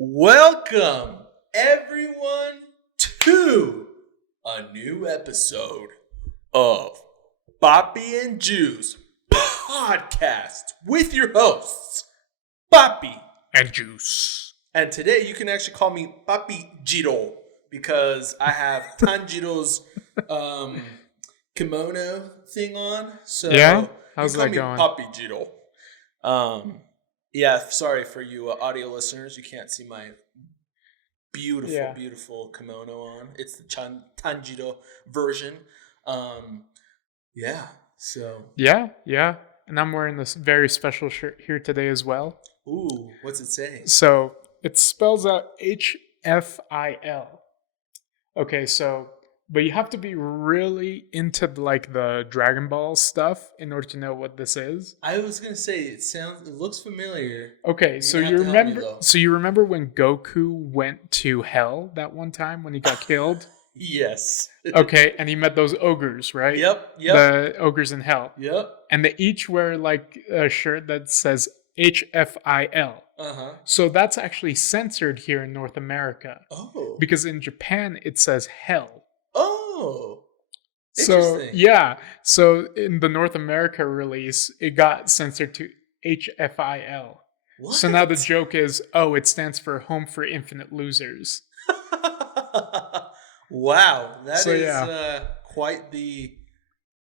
Welcome, everyone, to a new episode of Boppy and Juice podcast with your hosts, Boppy and Juice. And today you can actually call me Papi Jiro because I have Tanjiro's kimono thing on. So yeah, how's you call that me going? Papi Jiro. Yeah, sorry for you audio listeners. You can't see my beautiful kimono on. It's the Tanjiro version. Yeah. Yeah. And I'm wearing this very special shirt here today as well. Ooh, what's it saying? So it spells out HFIL. Okay, but you have to be really into like the Dragon Ball stuff in order to know what this is. I was gonna say it looks familiar. Okay, so you remember when Goku went to hell that one time when he got killed? Yes. Okay, and he met those ogres, right? Yep. The ogres in hell. Yep. And they each wear like a shirt that says HFIL. Uh-huh. So that's actually censored here in North America. Oh. Because in Japan it says hell. Oh. So yeah. So in the North America release, it got censored to HFIL. What? So now the joke is, it stands for Home for Infinite Losers. Wow. That is quite the...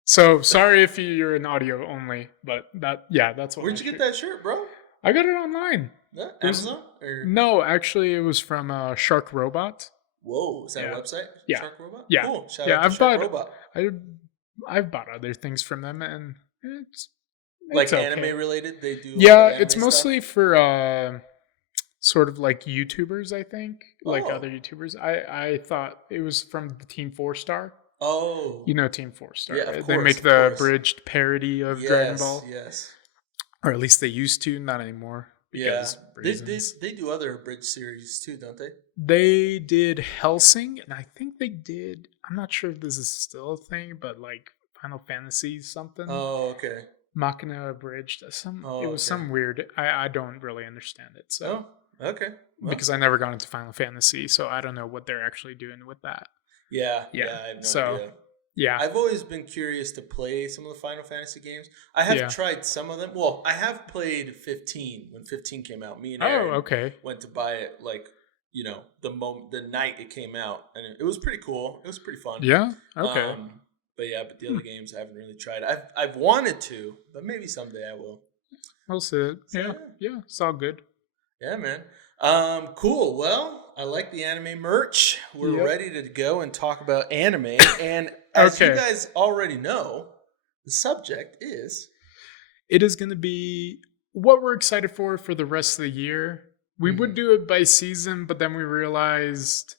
So sorry if you're an audio only, but that's what. Where'd you get that shirt, bro? I got it online. Yeah, Amazon? No, actually, it was from Shark Robot. Whoa, is that a website? Yeah. Shark Robot? Yeah. Cool. Shout out to Shark Robot. I've bought other things from them, and it's like okay. Anime related. They do. Yeah, it's mostly for sort of like YouTubers. I think like other YouTubers. I thought it was from the Team 4-Star. Oh, you know Team 4-Star. Yeah, right? of course, They make the abridged parody of Dragon Ball. Yes. Or at least they used to, not anymore. Yeah, they do other abridged series too, don't they? They did Hellsing, and I think they did. I'm not sure if this is still a thing, but like Final Fantasy something. Oh, okay. Machina abridged. It was some weird. I don't really understand it. So okay. Well, because I never got into Final Fantasy, so I don't know what they're actually doing with that. Yeah. I have no idea. Yeah. I've always been curious to play some of the Final Fantasy games. I have tried some of them. Well, I have played 15 when 15 came out. Me and Aaron went to buy it the night it came out, and it was pretty cool. It was pretty fun. Yeah. Okay. But the other games I haven't really tried. I've wanted to, but maybe someday I will. I'll see it. Yeah. It's all good. Yeah, man. Cool. Well, I like the anime merch. We're ready to go and talk about anime. And as you guys already know, the subject is... It is going to be what we're excited for the rest of the year. We would do it by season, but then we realized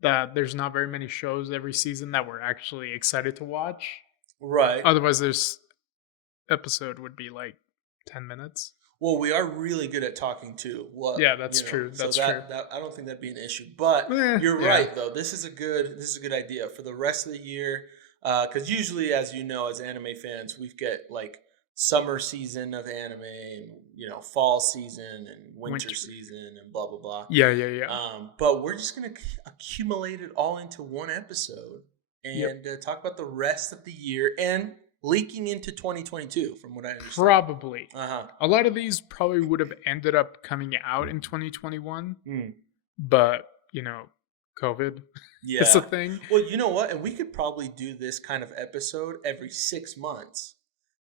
that there's not very many shows every season that we're actually excited to watch. Right. Otherwise, this episode would be like 10 minutes. Well, we are really good at talking too. Yeah, that's true. That's true. I don't think that'd be an issue. But you're right, though. This is a good idea for the rest of the year. Because usually, as you know, as anime fans, we get like summer season of anime, and fall season and winter season and blah blah blah. Yeah. But we're just gonna accumulate it all into one episode and talk about the rest of the year and leaking into 2022, from what I understand. Probably. A lot of these probably would have ended up coming out in 2021, but COVID. Yeah, it's a thing. Well, you know what? And we could probably do this kind of episode every 6 months.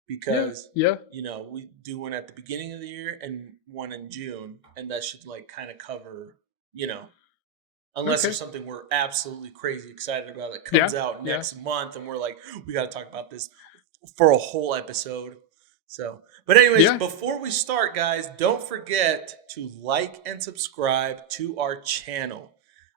Because we do one at the beginning of the year and one in June, and that should like kind of cover, unless there's something we're absolutely crazy excited about that comes out next month, and we're like, we got to talk about this for a whole episode. So, but anyways, before we start, guys, don't forget to like and subscribe to our channel.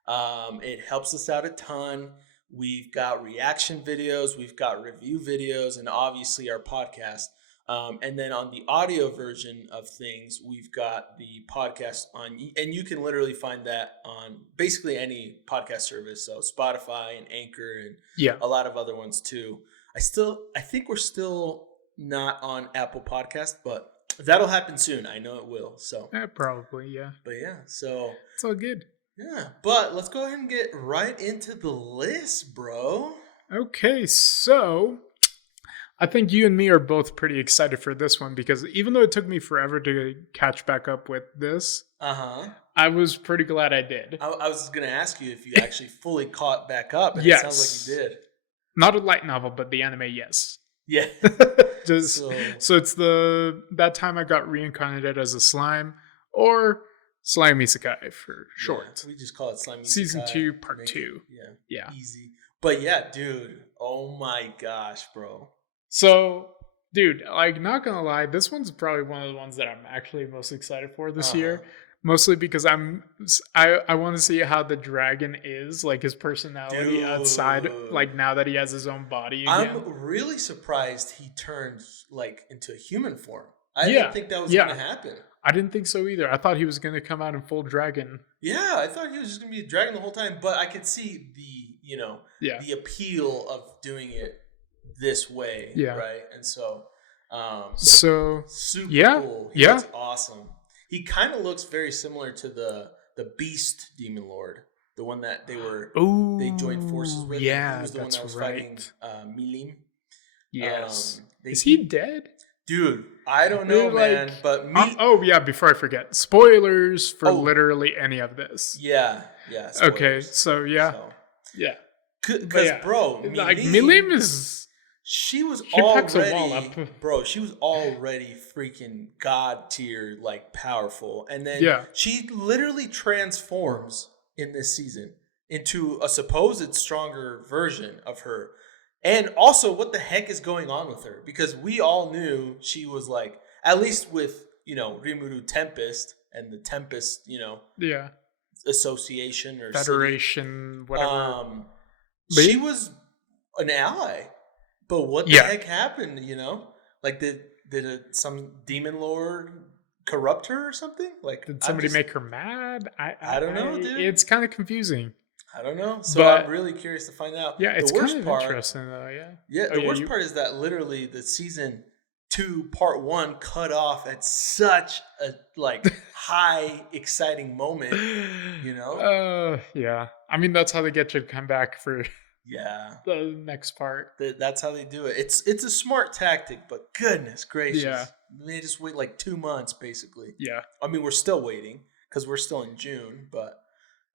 It helps us out a ton. We've got reaction videos, we've got review videos, and obviously our podcast. And then on the audio version of things, we've got the podcast on, and you can literally find that on basically any podcast service. So Spotify and Anchor and a lot of other ones too. I think we're still not on Apple Podcast, but That'll happen soon. I know it will. So Probably, yeah. But yeah, so it's all good. Yeah, but let's go ahead and get right into the list, bro. Okay, so I think you and me are both pretty excited for this one because even though it took me forever to catch back up with this, I was pretty glad I did. I was going to ask you if you actually fully caught back up, and yes. It sounds like you did. Not a light novel, but the anime, yes. Yeah. so it's that time I got reincarnated as a slime, or Slime Isekai for short. Yeah, we just call it Slime Isekai. Season 2, Part 2. Yeah. Easy. But yeah, dude. Oh my gosh, bro. So, dude, like, not gonna lie, this one's probably one of the ones that I'm actually most excited for this year. Mostly because I want to see how the dragon is, like his personality outside, like now that he has his own body again. I'm really surprised he turned like into a human form. I didn't think that was going to happen. I didn't think so either. I thought he was going to come out in full dragon. Yeah, I thought he was just going to be a dragon the whole time, but I could see the appeal of doing it this way, right? And so super cool. It's awesome. He kind of looks very similar to the Beast Demon Lord, the one that they joined forces with. Yeah, he was the one that was fighting Milim. Yes. Is he dead? Dude, I don't know, man. But before I forget, spoilers for literally any of this. Yeah. Spoilers. Okay, so yeah. Because bro, like Milim is. She was already freaking god tier, like powerful, and then she literally transforms in this season into a supposed stronger version of her. And also, what the heck is going on with her? Because we all knew she was like, at least with Rimuru Tempest and the Tempest, association or federation, city. Whatever. She was an ally. But what the heck happened, Like, did some demon lord corrupt her or something? Like, did somebody make her mad? I don't know, dude. It's kind of confusing. I don't know. So I'm really curious to find out. Yeah, it's kind of interesting, though, Yeah, the worst part is that literally the season 2, Part 1 cut off at such a, high, exciting moment, Yeah. I mean, that's how they get you to come back for... Yeah, the next part. That's how they do it. It's a smart tactic, but goodness gracious, they just wait like 2 months basically. Yeah, I mean we're still waiting because we're still in June,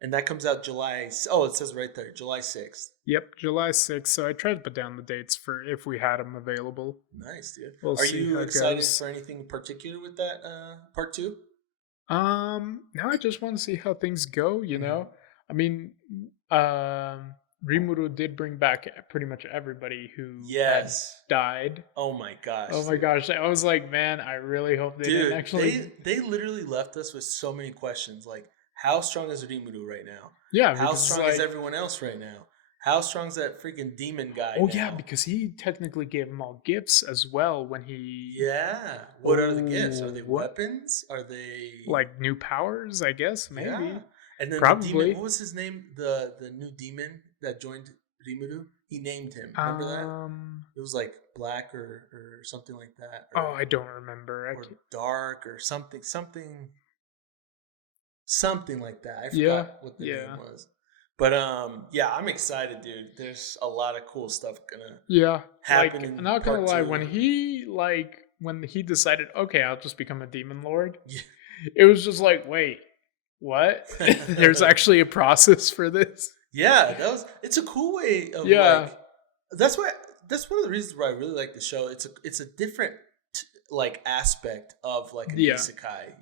and that comes out July. Oh, it says right there, July 6th. Yep, July 6th. So I tried to put down the dates for if we had them available. Nice, dude. Are you excited for anything particular with that part 2? No, I just want to see how things go. I mean, Rimuru did bring back pretty much everybody who had died. Oh my gosh. I was like, man, I really hope they didn't actually... They literally left us with so many questions. Like, how strong is Rimuru right now? Yeah. How strong is everyone else right now? How strong is that freaking demon guy now? Yeah, because he technically gave them all gifts as well when he... Yeah. What are the gifts? Are they weapons? Are they... like new powers, I guess? Maybe. Yeah. And then the demon, what was his name? The new demon that joined Rimuru? He named him. Remember that? It was like Black or something like that. Or, I don't remember. Or Dark or something like that. I forgot what the name was. But I'm excited, dude. There's a lot of cool stuff gonna happen. I'm not gonna lie, when he decided, okay, I'll just become a demon lord, it was just like, wait, what? There's actually a process for this. Yeah, it's a cool way of that's one of the reasons why I really like the show. It's a different aspect of like an isekai,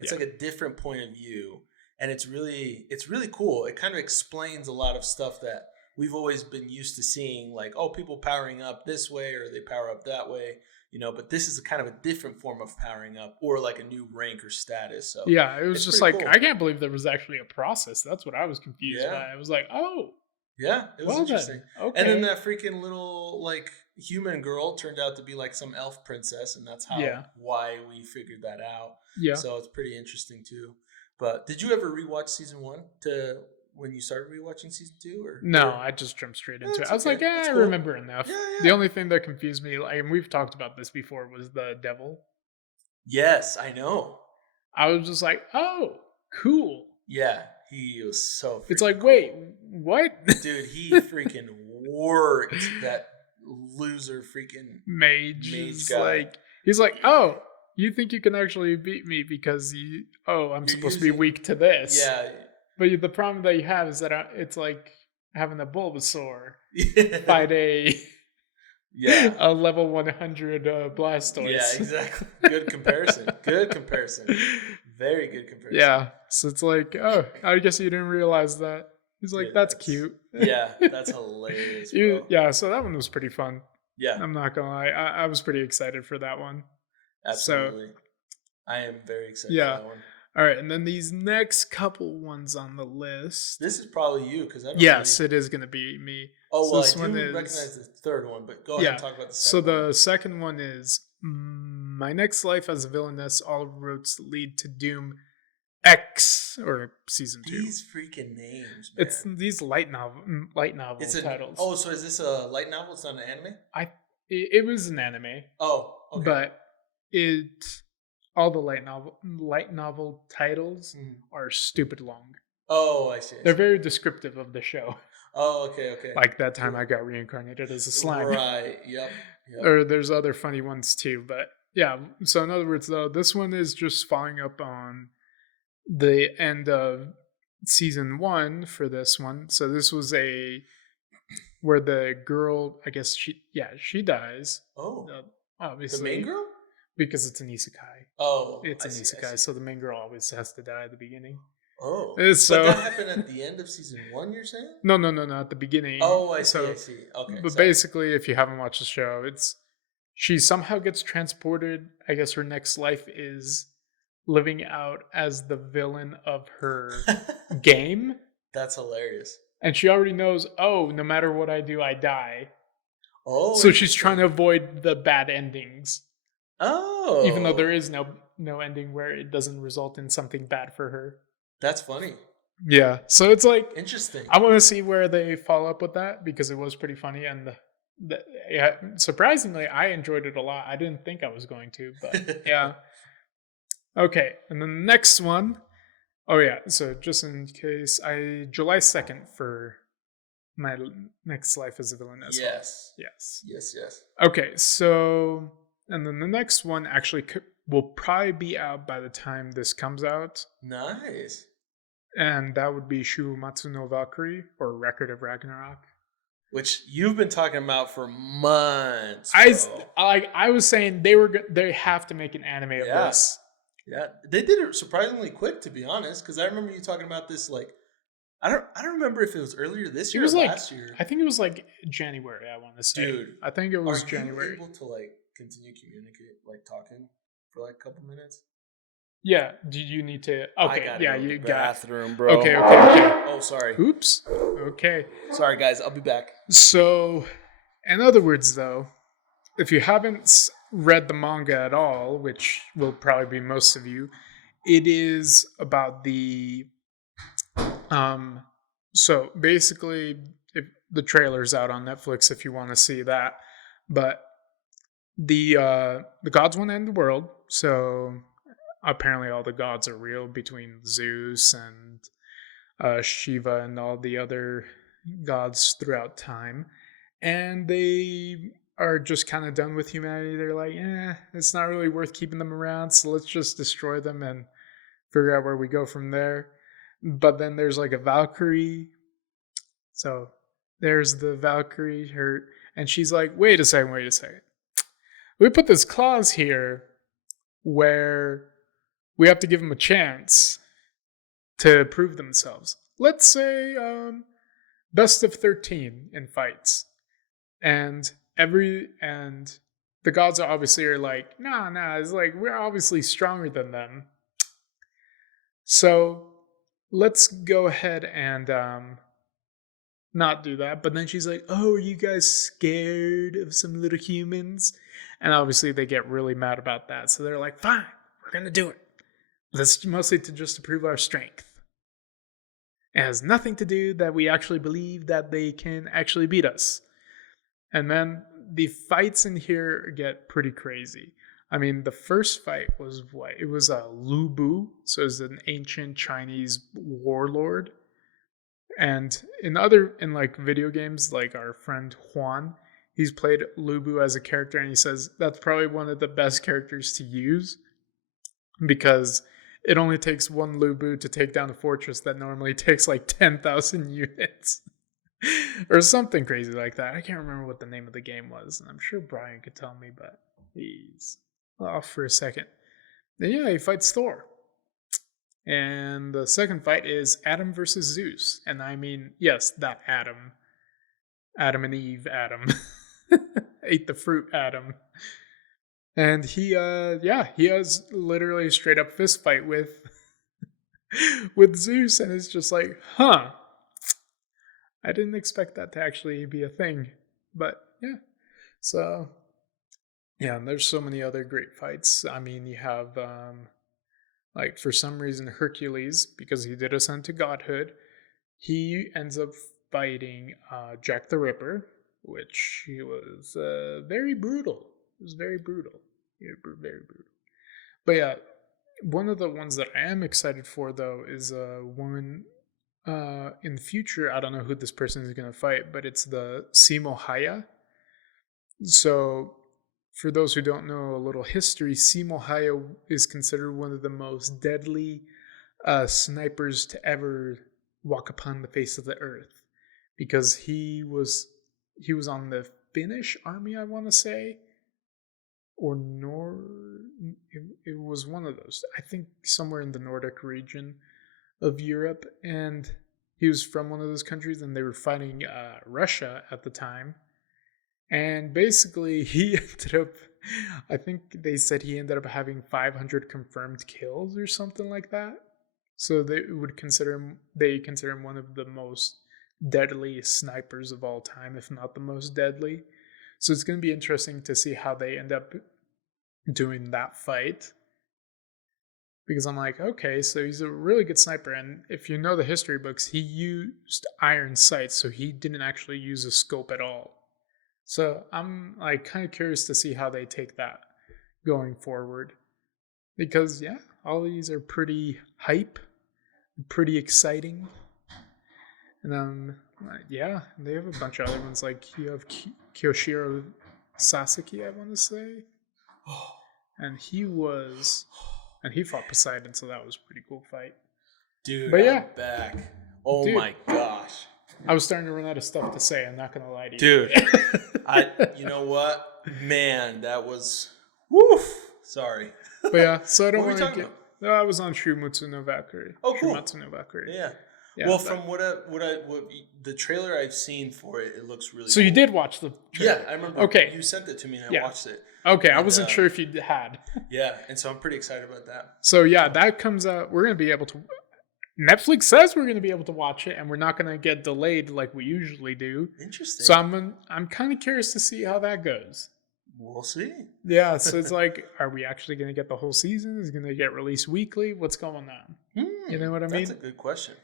It's like a different point of view, and it's really cool. It kind of explains a lot of stuff that we've always been used to seeing, like, oh, people powering up this way or they power up that way. But this is a kind of a different form of powering up, or like a new rank or status. So it was just like, cool. I can't believe there was actually a process. That's what I was confused by. I was like, oh, yeah, it was interesting. Okay. And then that freaking little human girl turned out to be like some elf princess, and that's why we figured that out. Yeah, so it's pretty interesting too. But did you ever rewatch season 1 to when you started rewatching season 2? No, I just jumped straight into it. I was like, I remember enough. Yeah. The only thing that confused me, and we've talked about this before, was the devil. Yes, I know. I was just like, oh, cool. Yeah, he was so freaking It's like, cool. wait, what? Dude, he freaking worked that loser freaking mage guy. Like, he's like, oh, you think you can actually beat me because I'm supposed to be weak to this. Yeah. But the problem that you have is that it's like having a Bulbasaur fight a level 100 Blastoise. Yeah, exactly. Good comparison. Good comparison. Very good comparison. Yeah. So it's like, oh, I guess you didn't realize that. He's like, that's cute. Yeah, that's hilarious, bro. Yeah, so that one was pretty fun. Yeah. I'm not going to lie. I was pretty excited for that one. Absolutely. So, I am very excited for that one. All right, and then these next couple ones on the list. This is probably you, because I don't it is going to be me. Oh, well, so I do recognize the third one, but go ahead and talk about the second one. So the second one is My Next Life as a Villainess, All Roads Lead to Doom X, or Season 2. These freaking names, man. It's these light novel titles. Oh, so is this a light novel? It's not an anime? It was an anime. Oh, okay. But all the light novel titles are stupid long. Oh, I see. They're very descriptive of the show. Oh, okay. Like that time I got reincarnated as a slime. Right, yep. Or there's other funny ones too, but yeah. So in other words, though, this one is just following up on the end of season 1 for this one. So this was where the girl, I guess she dies. Oh, obviously the main girl. Because it's an isekai. Oh, it's an isekai, so the main girl always has to die at the beginning. Oh, so but that happened at the end of season 1, you're saying? No, at the beginning. Oh, I see. Okay. But basically, if you haven't watched the show, she somehow gets transported. I guess her next life is living out as the villain of her game. That's hilarious. And she already knows, no matter what I do, I die. Oh. So she's trying to avoid the bad endings. Oh. Even though there is no ending where it doesn't result in something bad for her. That's funny. Yeah. So it's like interesting. I want to see where they follow up with that, because it was pretty funny, and surprisingly, I enjoyed it a lot. I didn't think I was going to, but yeah. Okay, and then the next one. Oh yeah. So just in case, July 2nd for My Next Life as a Villain as well. Yes. Okay, so. And then the next one actually will probably be out by the time this comes out. Nice. And that would be Shuumatsu no Valkyrie, or Record of Ragnarok. Which you've been talking about for months. I was saying they have to make an anime of this. Yeah, they did it surprisingly quick, to be honest, because I remember you talking about this I don't remember if it was earlier this year or last year. I think it was January, I want to say. Dude, I think it was January. Are you able to continue communicate, talking for a couple minutes? Yeah. Do you need to? Okay. Yeah, you got bathroom, bro. Okay. Oh, sorry. Oops. Okay. Sorry, guys. I'll be back. So, in other words, though, if you haven't read the manga at all, which will probably be most of you, it is about the. So basically, if the trailer's out on Netflix if you want to see that, but. The gods want to end the world, so apparently all the gods are real, between Zeus and Shiva and all the other gods throughout time, and they are just kind of done with humanity. They're like, it's not really worth keeping them around, so let's just destroy them and figure out where we go from there. But then there's a Valkyrie, so there's the Valkyrie, and she's like, wait a second. We put this clause here where we have to give them a chance to prove themselves. Let's say best of 13 in fights. And the gods obviously are like, nah, it's we're obviously stronger than them. So let's go ahead and not do that. But then she's like, are you guys scared of some little humans? And obviously they get really mad about that. So they're like, fine, we're going to do it. That's mostly to prove our strength. It has nothing to do that we actually believe that they can actually beat us. And then the fights in here get pretty crazy. I mean, the first fight was what? It was a Lu Bu, so it was an ancient Chinese warlord. And in like video games, like our friend Juan, he's played Lu Bu as a character, and he says that's probably one of the best characters to use because it only takes one Lu Bu to take down a fortress that normally takes like 10,000 units. Or something crazy like that. I can't remember what the name of the game was. I'm sure Brian could tell me, but he's off for a second. Then yeah, he fights Thor. And the second fight is Adam versus Zeus. And I mean, yes, that Adam. Adam and Eve Adam. Ate the fruit Adam. And he has literally a straight up fist fight with Zeus, and it's just like, huh. I didn't expect that to actually be a thing. But yeah. So yeah, and there's so many other great fights. I mean, you have like for some reason Hercules, because he did ascend to godhood, he ends up fighting Jack the Ripper, which he was very brutal. It was very brutal. Yeah, very brutal. But yeah, one of the ones that I am excited for though is a woman in the future. I don't know who this person is going to fight, but it's the Simo Haya. So for those who don't know a little history, Simo Haya is considered one of the most deadly snipers to ever walk upon the face of the earth, because he was on the Finnish army, I want to say, or it was one of those. I think somewhere in the Nordic region of Europe, and he was from one of those countries, and they were fighting Russia at the time. And basically, he ended up, I think they said he ended up having 500 confirmed kills or something like that. So they consider him one of the most deadly snipers of all time, if not the most deadly. So it's going to be interesting to see how they end up doing that fight. Because I'm like, okay, so he's a really good sniper. And if you know the history books, he used iron sights, so he didn't actually use a scope at all. So I'm like kind of curious to see how they take that going forward. Because yeah, all these are pretty hype, pretty exciting. And yeah, they have a bunch of other ones, like you have Kyoshiro Sasaki, I want to say. And he fought Poseidon, so that was a pretty cool fight. Dude, but yeah, I'm back. Oh dude, my gosh. I was starting to run out of stuff to say, I'm not going to lie to you. Dude, you know what? Man, that was, woof. Sorry. But yeah, so I don't want to get, no, I was on Shumatsu no Valkyrie. Oh, cool. Shumatsu no Valkyrie. Yeah. Well, from what the trailer I've seen for it, it looks really So cool. You did watch the trailer? Yeah, I remember. Okay. You sent it to me and I watched it. Okay, and I wasn't sure if you had. Yeah, and so I'm pretty excited about that. So yeah, that comes out. We're going to be able to... Netflix says we're going to be able to watch it, and we're not going to get delayed like we usually do. Interesting. So I'm kind of curious to see how that goes. We'll see. Yeah, so it's like, are we actually going to get the whole season? Is it going to get released weekly? What's going on? You know what I mean? That's a good question.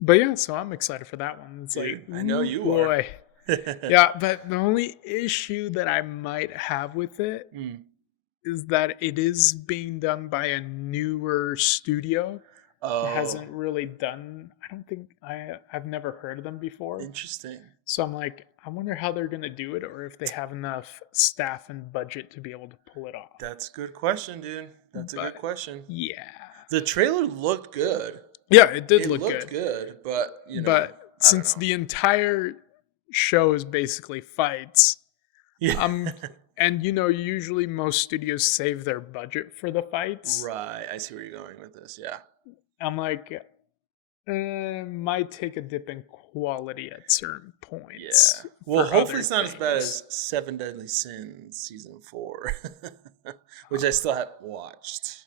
But yeah, so I'm excited for that one. It's dude, like, I know you are. Yeah, but the only issue that I might have with it is that it is being done by a newer studio. It hasn't really done. I don't think I've never heard of them before. Interesting. So I'm like, I wonder how they're going to do it, or if they have enough staff and budget to be able to pull it off. That's a good question, dude. That's a good question. Yeah. The trailer looked good. Yeah, it did look good. It looked good, but you know. But since the entire show is basically fights, and you know, usually most studios save their budget for the fights. Right. I see where you're going with this. Yeah. I'm like, might take a dip in quality at certain points. Yeah. Well, hopefully it's not as bad as Seven Deadly Sins season 4, which I still haven't watched.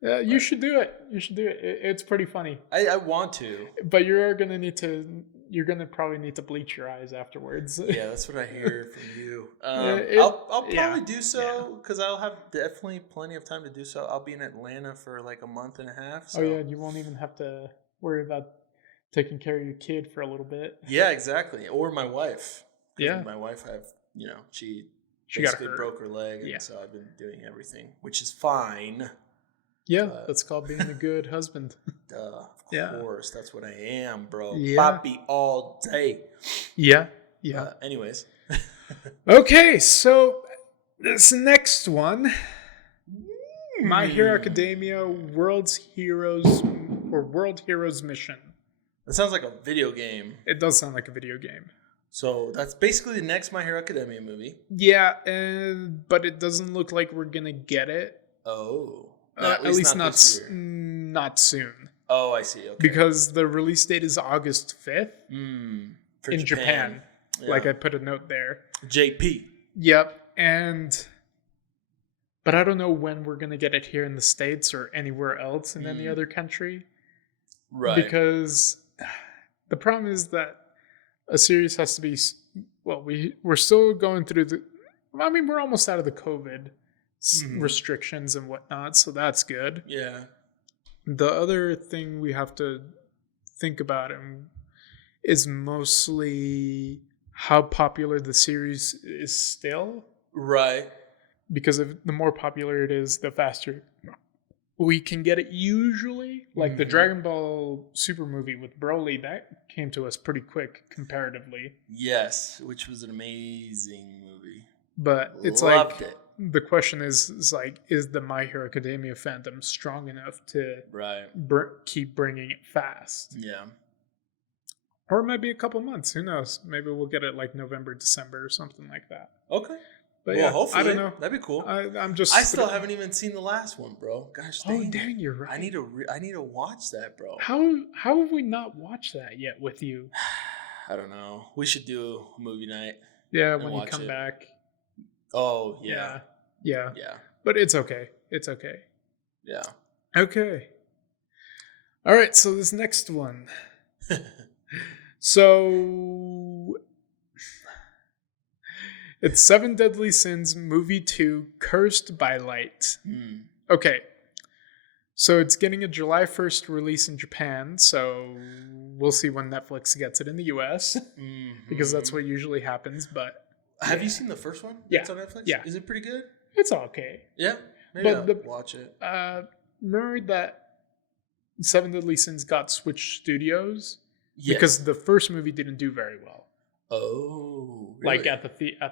You should do it. You should do it. It's pretty funny. I want to. But you're gonna probably need to bleach your eyes afterwards. Yeah, that's what I hear from you. I'll probably do so because I'll have definitely plenty of time to do so. I'll be in Atlanta for like a month and a half. So. Oh yeah, you won't even have to worry about taking care of your kid for a little bit. Yeah, exactly. Or my wife. Yeah, my wife, she She basically broke her leg, and so I've been doing everything, which is fine. Yeah, that's called being a good husband. Of course, that's what I am, bro. Yeah. Poppy all day. Yeah. Anyways. Okay, so this next one, My Hero Academia World Heroes Mission. That sounds like a video game. It does sound like a video game. So that's basically the next My Hero Academia movie. Yeah, but it doesn't look like we're gonna get it. Oh, at least not soon. Oh, I see. Okay. Because the release date is August 5th in Japan. Yeah. Like I put a note there. JP. Yep, but I don't know when we're gonna get it here in the States or anywhere else in any other country. Right. Because the problem is that a series has to be, well, we're still going through we're almost out of the COVID restrictions and whatnot, so that's good. Yeah. The other thing we have to think about is mostly how popular the series is still. Right. Because the more popular it is, the faster we can get it usually. Like the Dragon Ball Super movie with Broly, that came to us pretty quick comparatively. Yes, which was an amazing movie. But it's Loved it. The question is the My Hero Academia fandom strong enough to keep bringing it fast? Yeah. Or it might be a couple months. Who knows? Maybe we'll get it like November, December or something like that. Okay. But hopefully. I don't know. That'd be cool. I still haven't even seen the last one, bro. Gosh, dang, you're right. I need to watch that, bro. How have we not watched that yet with you? I don't know. We should do a movie night. Yeah, when you come back. Oh, yeah. Yeah. But it's okay. Yeah. Okay. All right, so this next one. So it's Seven Deadly Sins Movie 2 Cursed by Light. Okay. So it's getting a July 1st release in Japan, so we'll see when Netflix gets it in the US because that's what usually happens, but have you seen the first one? Yeah. It's on Netflix? Yeah. Is it pretty good? It's okay. Yeah. Maybe I'll watch it. Remember that Seven Deadly Sins got Switch Studios? Yes. Because the first movie didn't do very well. Oh, really? Like at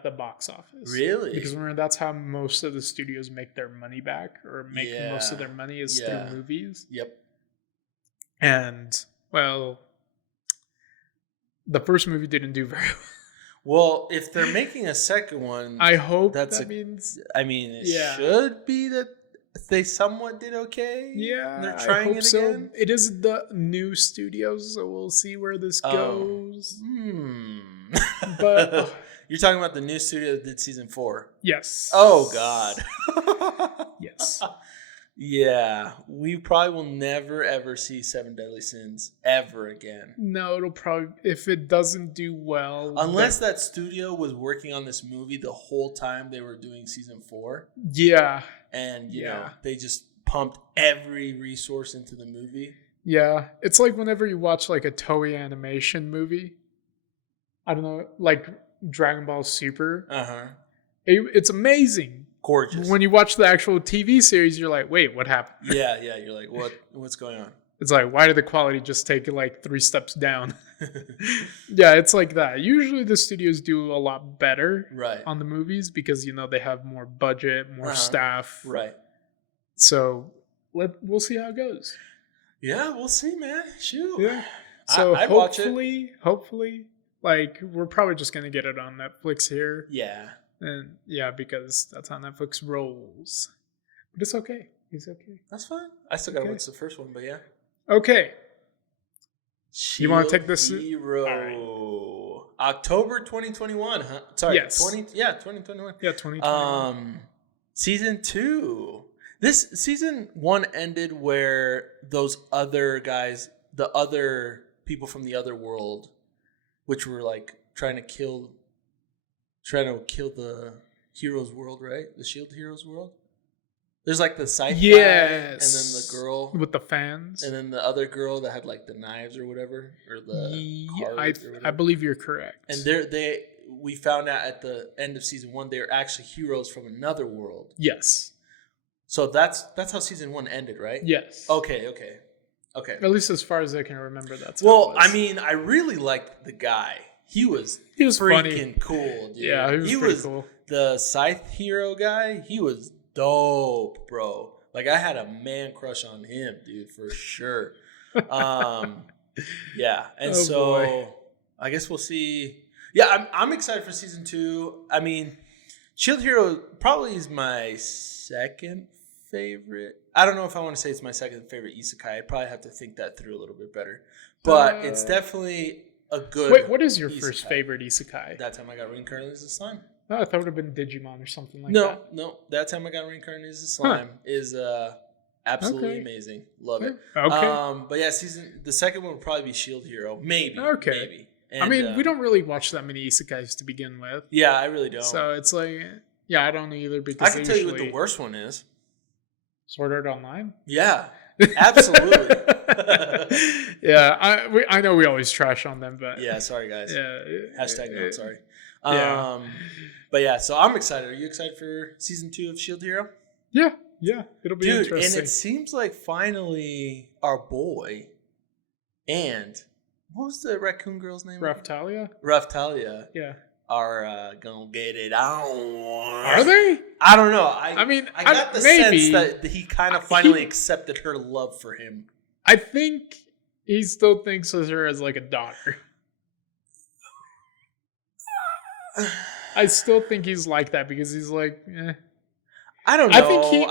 the box office. Really? Because remember, that's how most of the studios make their money back or make most of their money is through movies. Yep. And, well, the first movie didn't do very well. Well, if they're making a second one, I hope it yeah. should be that they somewhat did okay. Yeah, they're trying it again. It is the new studios, so we'll see where this goes. But you're talking about the new studio that did season 4. Yes. Oh God. Yes. Yeah, we probably will never ever see Seven Deadly Sins ever again. No, it'll probably, if it doesn't do well. Unless that studio was working on this movie the whole time they were doing season 4. Yeah. And, you know, they just pumped every resource into the movie. Yeah. It's like whenever you watch like a Toei animation movie, I don't know, like Dragon Ball Super. It's amazing. Gorgeous. When you watch the actual TV series, you're like, wait, what happened? Yeah, you're like, what's going on? It's like, why did the quality just take like 3 steps down? Yeah, it's like that. Usually the studios do a lot better on the movies because, you know, they have more budget, more staff. Right. So we'll see how it goes. Yeah, we'll see, man. Shoot. Yeah. So I'd hopefully, like, we're probably just going to get it on Netflix here. Yeah. And yeah, because that's how Netflix rolls. But it's okay. It's okay. That's fine. I still got to watch the first one, but yeah. Okay. Shield you want to take this? Hero. Right. October 2021, huh? Sorry. Yes. 2021. Yeah, 2021. Season 2. This season 1 ended where those other guys, the other people from the other world, which were like trying to kill the heroes world, right? The Shield Heroes world. There's like the scythe guy, and then the girl with the fans, and then the other girl that had like the knives or whatever, or the cards or whatever. I believe you're correct. And we found out at the end of season 1 they're actually heroes from another world. Yes. So that's how season 1 ended, right? Yes. Okay. At least as far as I can remember, that's well. I mean, I really liked the guy. He was freaking funny. Cool, dude. Yeah, he was cool. The Scythe hero guy. He was dope, bro. Like I had a man crush on him, dude, for sure. Yeah, and boy. I guess we'll see. Yeah, I'm excited for season 2. I mean, Shield Hero probably is my second favorite. I don't know if I want to say it's my second favorite isekai. I'd probably have to think that through a little bit better. But it's definitely a good. Wait, what is your first favorite isekai? That Time I Got Reincarnated as a Slime. Oh, I thought it would have been Digimon or something like that. No. That Time I Got Reincarnated as a Slime is absolutely amazing. Love it. Okay. But yeah, the second one would probably be Shield Hero. Maybe. Okay. Maybe. And, I mean, we don't really watch that many isekais to begin with. Yeah, I really don't. So it's like, yeah, I don't either because I can tell you what the worst one is. Sword Art Online? Yeah, absolutely. Yeah, I know we always trash on them, but yeah, sorry guys. Yeah, hashtag not sorry. Yeah. But yeah, so I'm excited. Are you excited for season 2 of Shield Hero? Yeah, it'll be interesting. And it seems like finally our boy and what was the raccoon girl's name? Raphtalia. Yeah. Are gonna get it on. Are they? I don't know. I got the sense that he kind of finally accepted her love for him. I think he still thinks of her as like a daughter. I still think he's like that because he's like, I don't know. I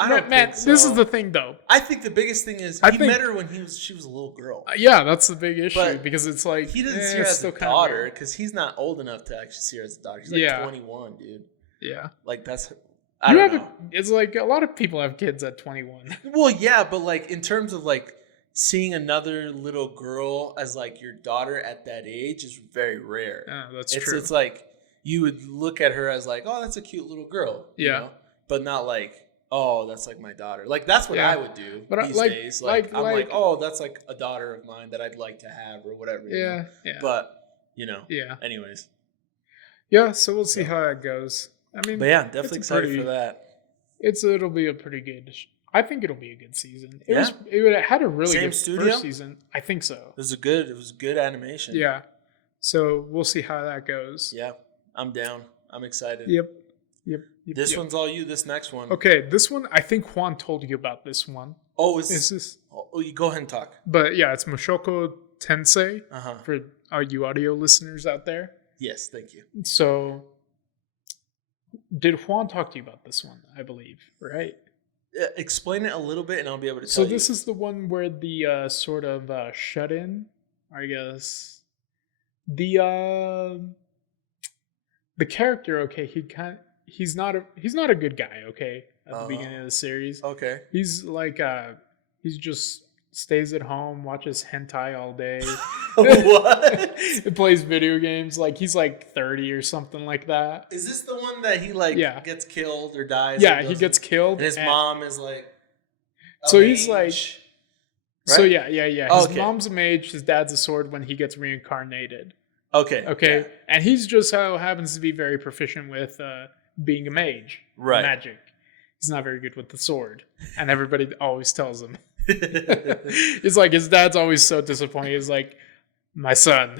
don't think so. This is the thing, though. I think the biggest thing is he met her when she was a little girl. Yeah, that's the big issue because it's like he doesn't see her as a daughter because he's not old enough to actually see her as a daughter. He's like 21, dude. Yeah, like that's. I don't know. It's like a lot of people have kids at 21. Well, yeah, but like in terms of like seeing another little girl as like your daughter at that age is very rare. That's true. It's like you would look at her as like, oh, that's a cute little girl. You know? But not like, oh, that's like my daughter. Like that's what I would do these days. Like I'm like, oh, that's like a daughter of mine that I'd like to have or whatever. You know? But anyways. Yeah, so we'll see how that goes. I mean, but yeah, definitely excited for that. It'll be a pretty good. I think it'll be a good season. It had a really good first season. I think so. It was good animation. Yeah. So we'll see how that goes. Yeah, I'm down. I'm excited. Yep. This one's all you. This next one. Okay, this one I think Juan told you about this one. Oh, is this? Oh, you go ahead and talk. But yeah, it's Mushoku Tensei for all you audio listeners out there. Yes, thank you. So, did Juan talk to you about this one? I believe, right? Explain it a little bit, and I'll be able to tell you. So this is the one where the sort of shut-in, I guess. The character, okay, he's not a good guy, okay, at the beginning of the series. Okay. He's like he's just stays at home, watches hentai all day. What? He plays video games. Like he's like 30 or something like that. Is this the one that he gets killed or dies? Yeah, he gets killed. And his mom is like so mage, he's like right? So yeah. His mom's a mage, his dad's a sword when he gets reincarnated. Okay. Yeah. And he's just happens to be very proficient with being a mage. Right. Magic. He's not very good with the sword. And everybody always tells him. It's like his dad's always so disappointed. He's like, my son.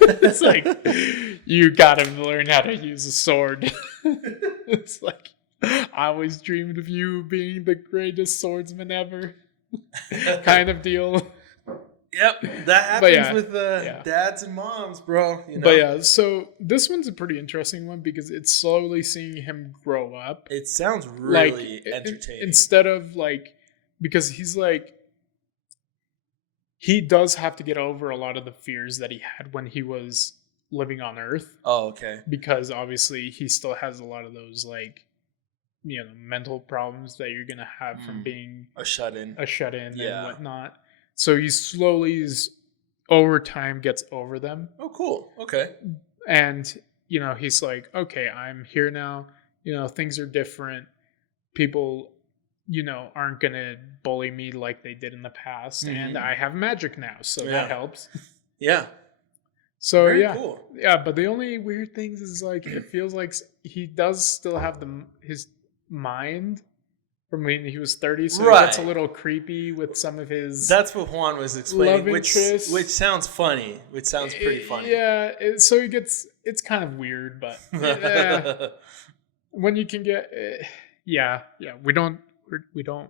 It's like, you gotta learn how to use a sword. It's like, I always dreamed of you being the greatest swordsman ever. Kind of deal. Yep, that happens with dads and moms, bro. You know? But yeah, so this one's a pretty interesting one because it's slowly seeing him grow up. It sounds really entertaining. Instead of like, because he's like, he does have to get over a lot of the fears that he had when he was living on Earth. Oh, okay. Because obviously he still has a lot of those like, mental problems that you're gonna have from being a shut-in and whatnot. So he slowly, over time, gets over them. Oh, cool. Okay. And, he's like, okay, I'm here now. Things are different. People, aren't going to bully me like they did in the past. Mm-hmm. And I have magic now, so that helps. Yeah. So very cool. Yeah, but the only weird things is like it feels like he does still have his mind from when he was 30, so right. It gets a little creepy with some of his. That's what Juan was explaining, which sounds funny, which sounds pretty funny. Yeah, so it's kind of weird, but when you can get, yeah, we don't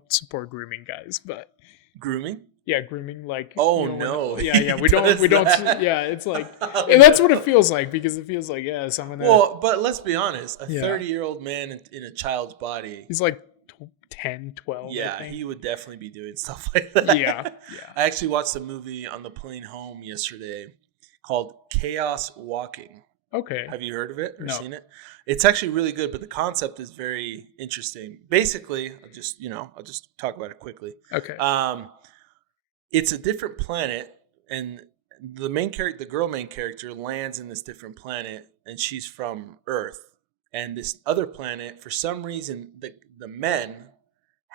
support grooming, guys, but grooming. Yeah, grooming, like... Oh, no. We don't... Yeah, it's like... And that's what it feels like, because it feels like, someone... Well, but let's be I a 30-year-old man in a child's body... He's like 10, 12, yeah, he would definitely be doing stuff like that. Yeah. I actually watched a movie on the plane home yesterday called Chaos Walking. Okay. Have you heard of it or seen it? It's actually really good, but the concept is very interesting. Basically, I'll just talk about it quickly. Okay. It's a different planet, and the girl main character lands in this different planet, and she's from Earth. And this other planet, for some reason, the men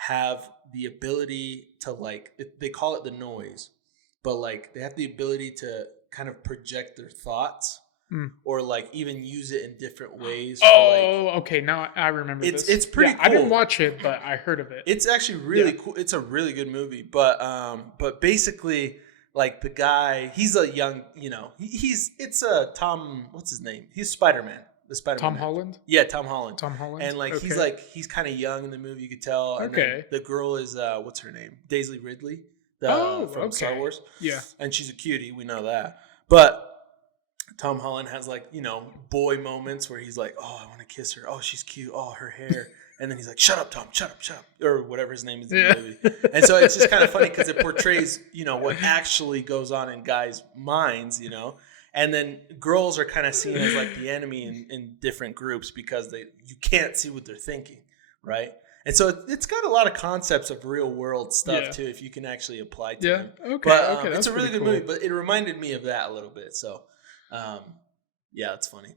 have the ability to, like, they call it the noise, but like they have the ability to kind of project their thoughts. Or like even use it in different ways. Okay. Now I remember this. It's pretty cool. I didn't watch it, but I heard of it. It's actually really cool. It's a really good movie. But basically, like the guy, he's a young, it's a Tom, what's his name? He's Spider-Man. The Spider-Man. Tom Holland? Yeah, Tom Holland. Tom Holland. And like he's kind of young in the movie, you could tell. And then the girl is what's her name? Daisy Ridley. From Star Wars. Yeah. And she's a cutie, we know that. But Tom Holland has like, boy moments where he's like, oh, I want to kiss her. Oh, she's cute. Oh, her hair. And then he's like, shut up, Tom, shut up. Or whatever his name is in the movie. And so it's just kind of funny because it portrays, what actually goes on in guys' minds, And then girls are kind of seen as like the enemy in different groups because you can't see what they're thinking, right? And so it's got a lot of concepts of real world stuff too, if you can actually apply to them. Okay. But it's a really good movie, but it reminded me of that a little bit. So it's funny.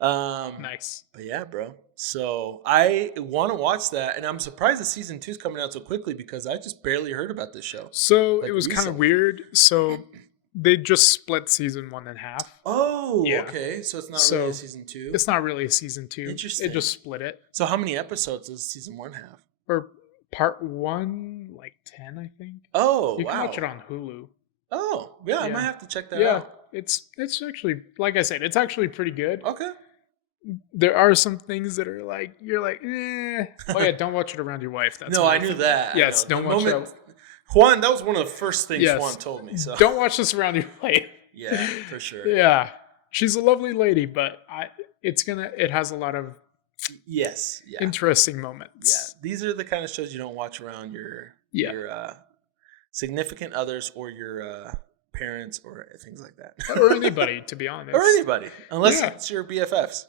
Nice. But yeah, bro. So I want to watch that, and I'm surprised that season 2 is coming out so quickly because I just barely heard about this show. So it was kind of weird. So they just split season 1 in half. Oh, okay. So it's not really a season 2. It's not really a season 2. Interesting. It just split it. So how many episodes does season 1 have? Or part 1, like 10, I think. Oh, you can watch it on Hulu. Oh, yeah. I might have to check that out. It's actually, like I said, it's actually pretty good. Okay. There are some things that are like, you're like, eh. Oh yeah, don't watch it around your wife. That's I knew that. Yes, don't watch it. Juan, that was one of the first things Juan told me. So don't watch this around your wife. Yeah, for sure. Yeah, she's a lovely lady, but it has a lot of interesting moments. Yeah, these are the kind of shows you don't watch around your significant others or your parents or things like that, or anybody, to be honest, or anybody, unless it's your BFFs.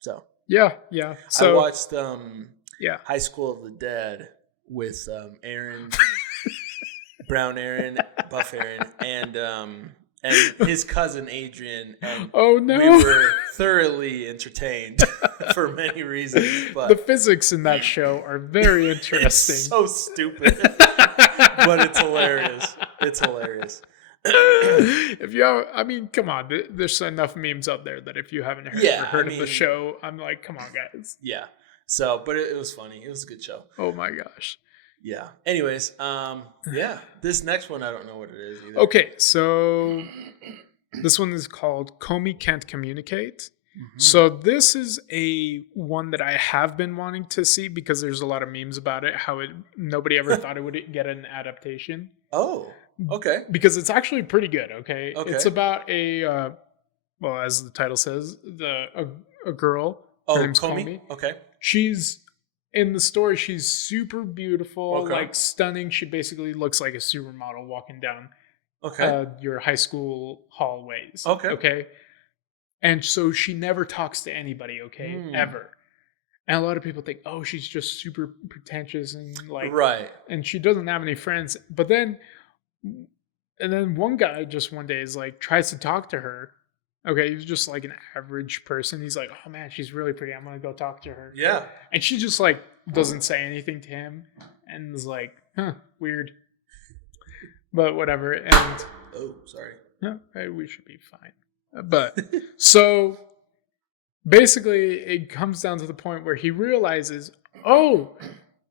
So yeah. So I watched High School of the Dead with Aaron, Brown Aaron, Buff Aaron, and his cousin Adrian. And oh no, we were thoroughly entertained for many reasons. But the physics in that show are very interesting. It's so stupid, but it's hilarious. It's hilarious. If you have, come on, there's enough memes out there that if you haven't heard of the show, I'm like, come on, guys. Yeah. So, but it was funny. It was a good show. Oh my gosh. Yeah. Anyways, this next one, I don't know what it is either. Okay, so this one is called Comey Can't Communicate. Mm-hmm. So this is a one that I have been wanting to see because there's a lot of memes about it. How nobody ever thought it would get an adaptation. Oh. Okay. Because it's actually pretty good, okay? It's about as the title says, a girl. Her name's Comey. Okay. She's, in the story, she's super beautiful, like stunning. She basically looks like a supermodel walking down your high school hallways. Okay. And so she never talks to anybody, ever. And a lot of people think, oh, she's just super pretentious and like... Right. And she doesn't have any friends. But then... And then one guy just one day is like tries to talk to her. Okay, he's just like an average person. He's like, oh man, she's really pretty. I'm gonna go talk to her. Yeah. And she just like doesn't say anything to him and is like, weird. But whatever. And oh, sorry. No, we should be fine. But so basically, it comes down to the point where he realizes, oh,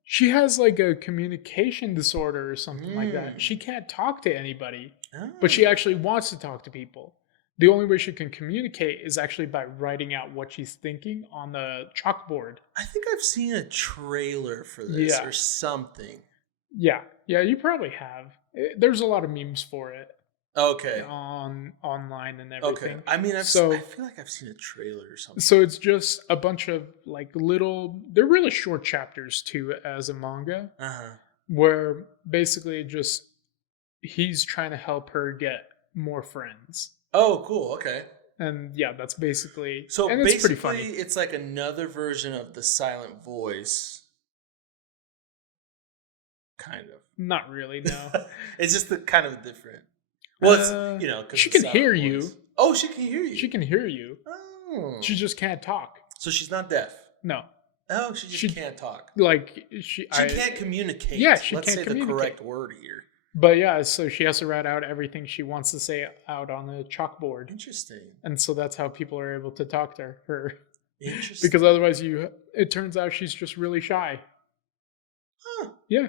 she has like a communication disorder or something like that. She can't talk to anybody, but she actually wants to talk to people. The only way she can communicate is actually by writing out what she's thinking on the chalkboard. I think I've seen a trailer for this or something. Yeah, you probably have. There's a lot of memes for it. Okay. Online and everything. Okay. I mean, I feel like I've seen a trailer or something. So it's just a bunch of like they're really short chapters too as a manga. Where basically just he's trying to help her get more friends. Oh, cool. Okay. And yeah, that's basically so. And basically, it's pretty funny. It's like another version of the Silent Voice. Kind of. Not really, no. It's just kind of different. Well, it's, because she can hear you. Oh, she can hear you. She can hear you. Oh. She just can't talk. So she's not deaf. No. Oh, she just can't talk. Like she can't communicate. Yeah, she Let's can't say communicate. the correct word here. But yeah, so she has to write out everything she wants to say out on the chalkboard. Interesting. And so that's how people are able to talk to her. Interesting. Because otherwise, it turns out she's just really shy. Huh. Yeah.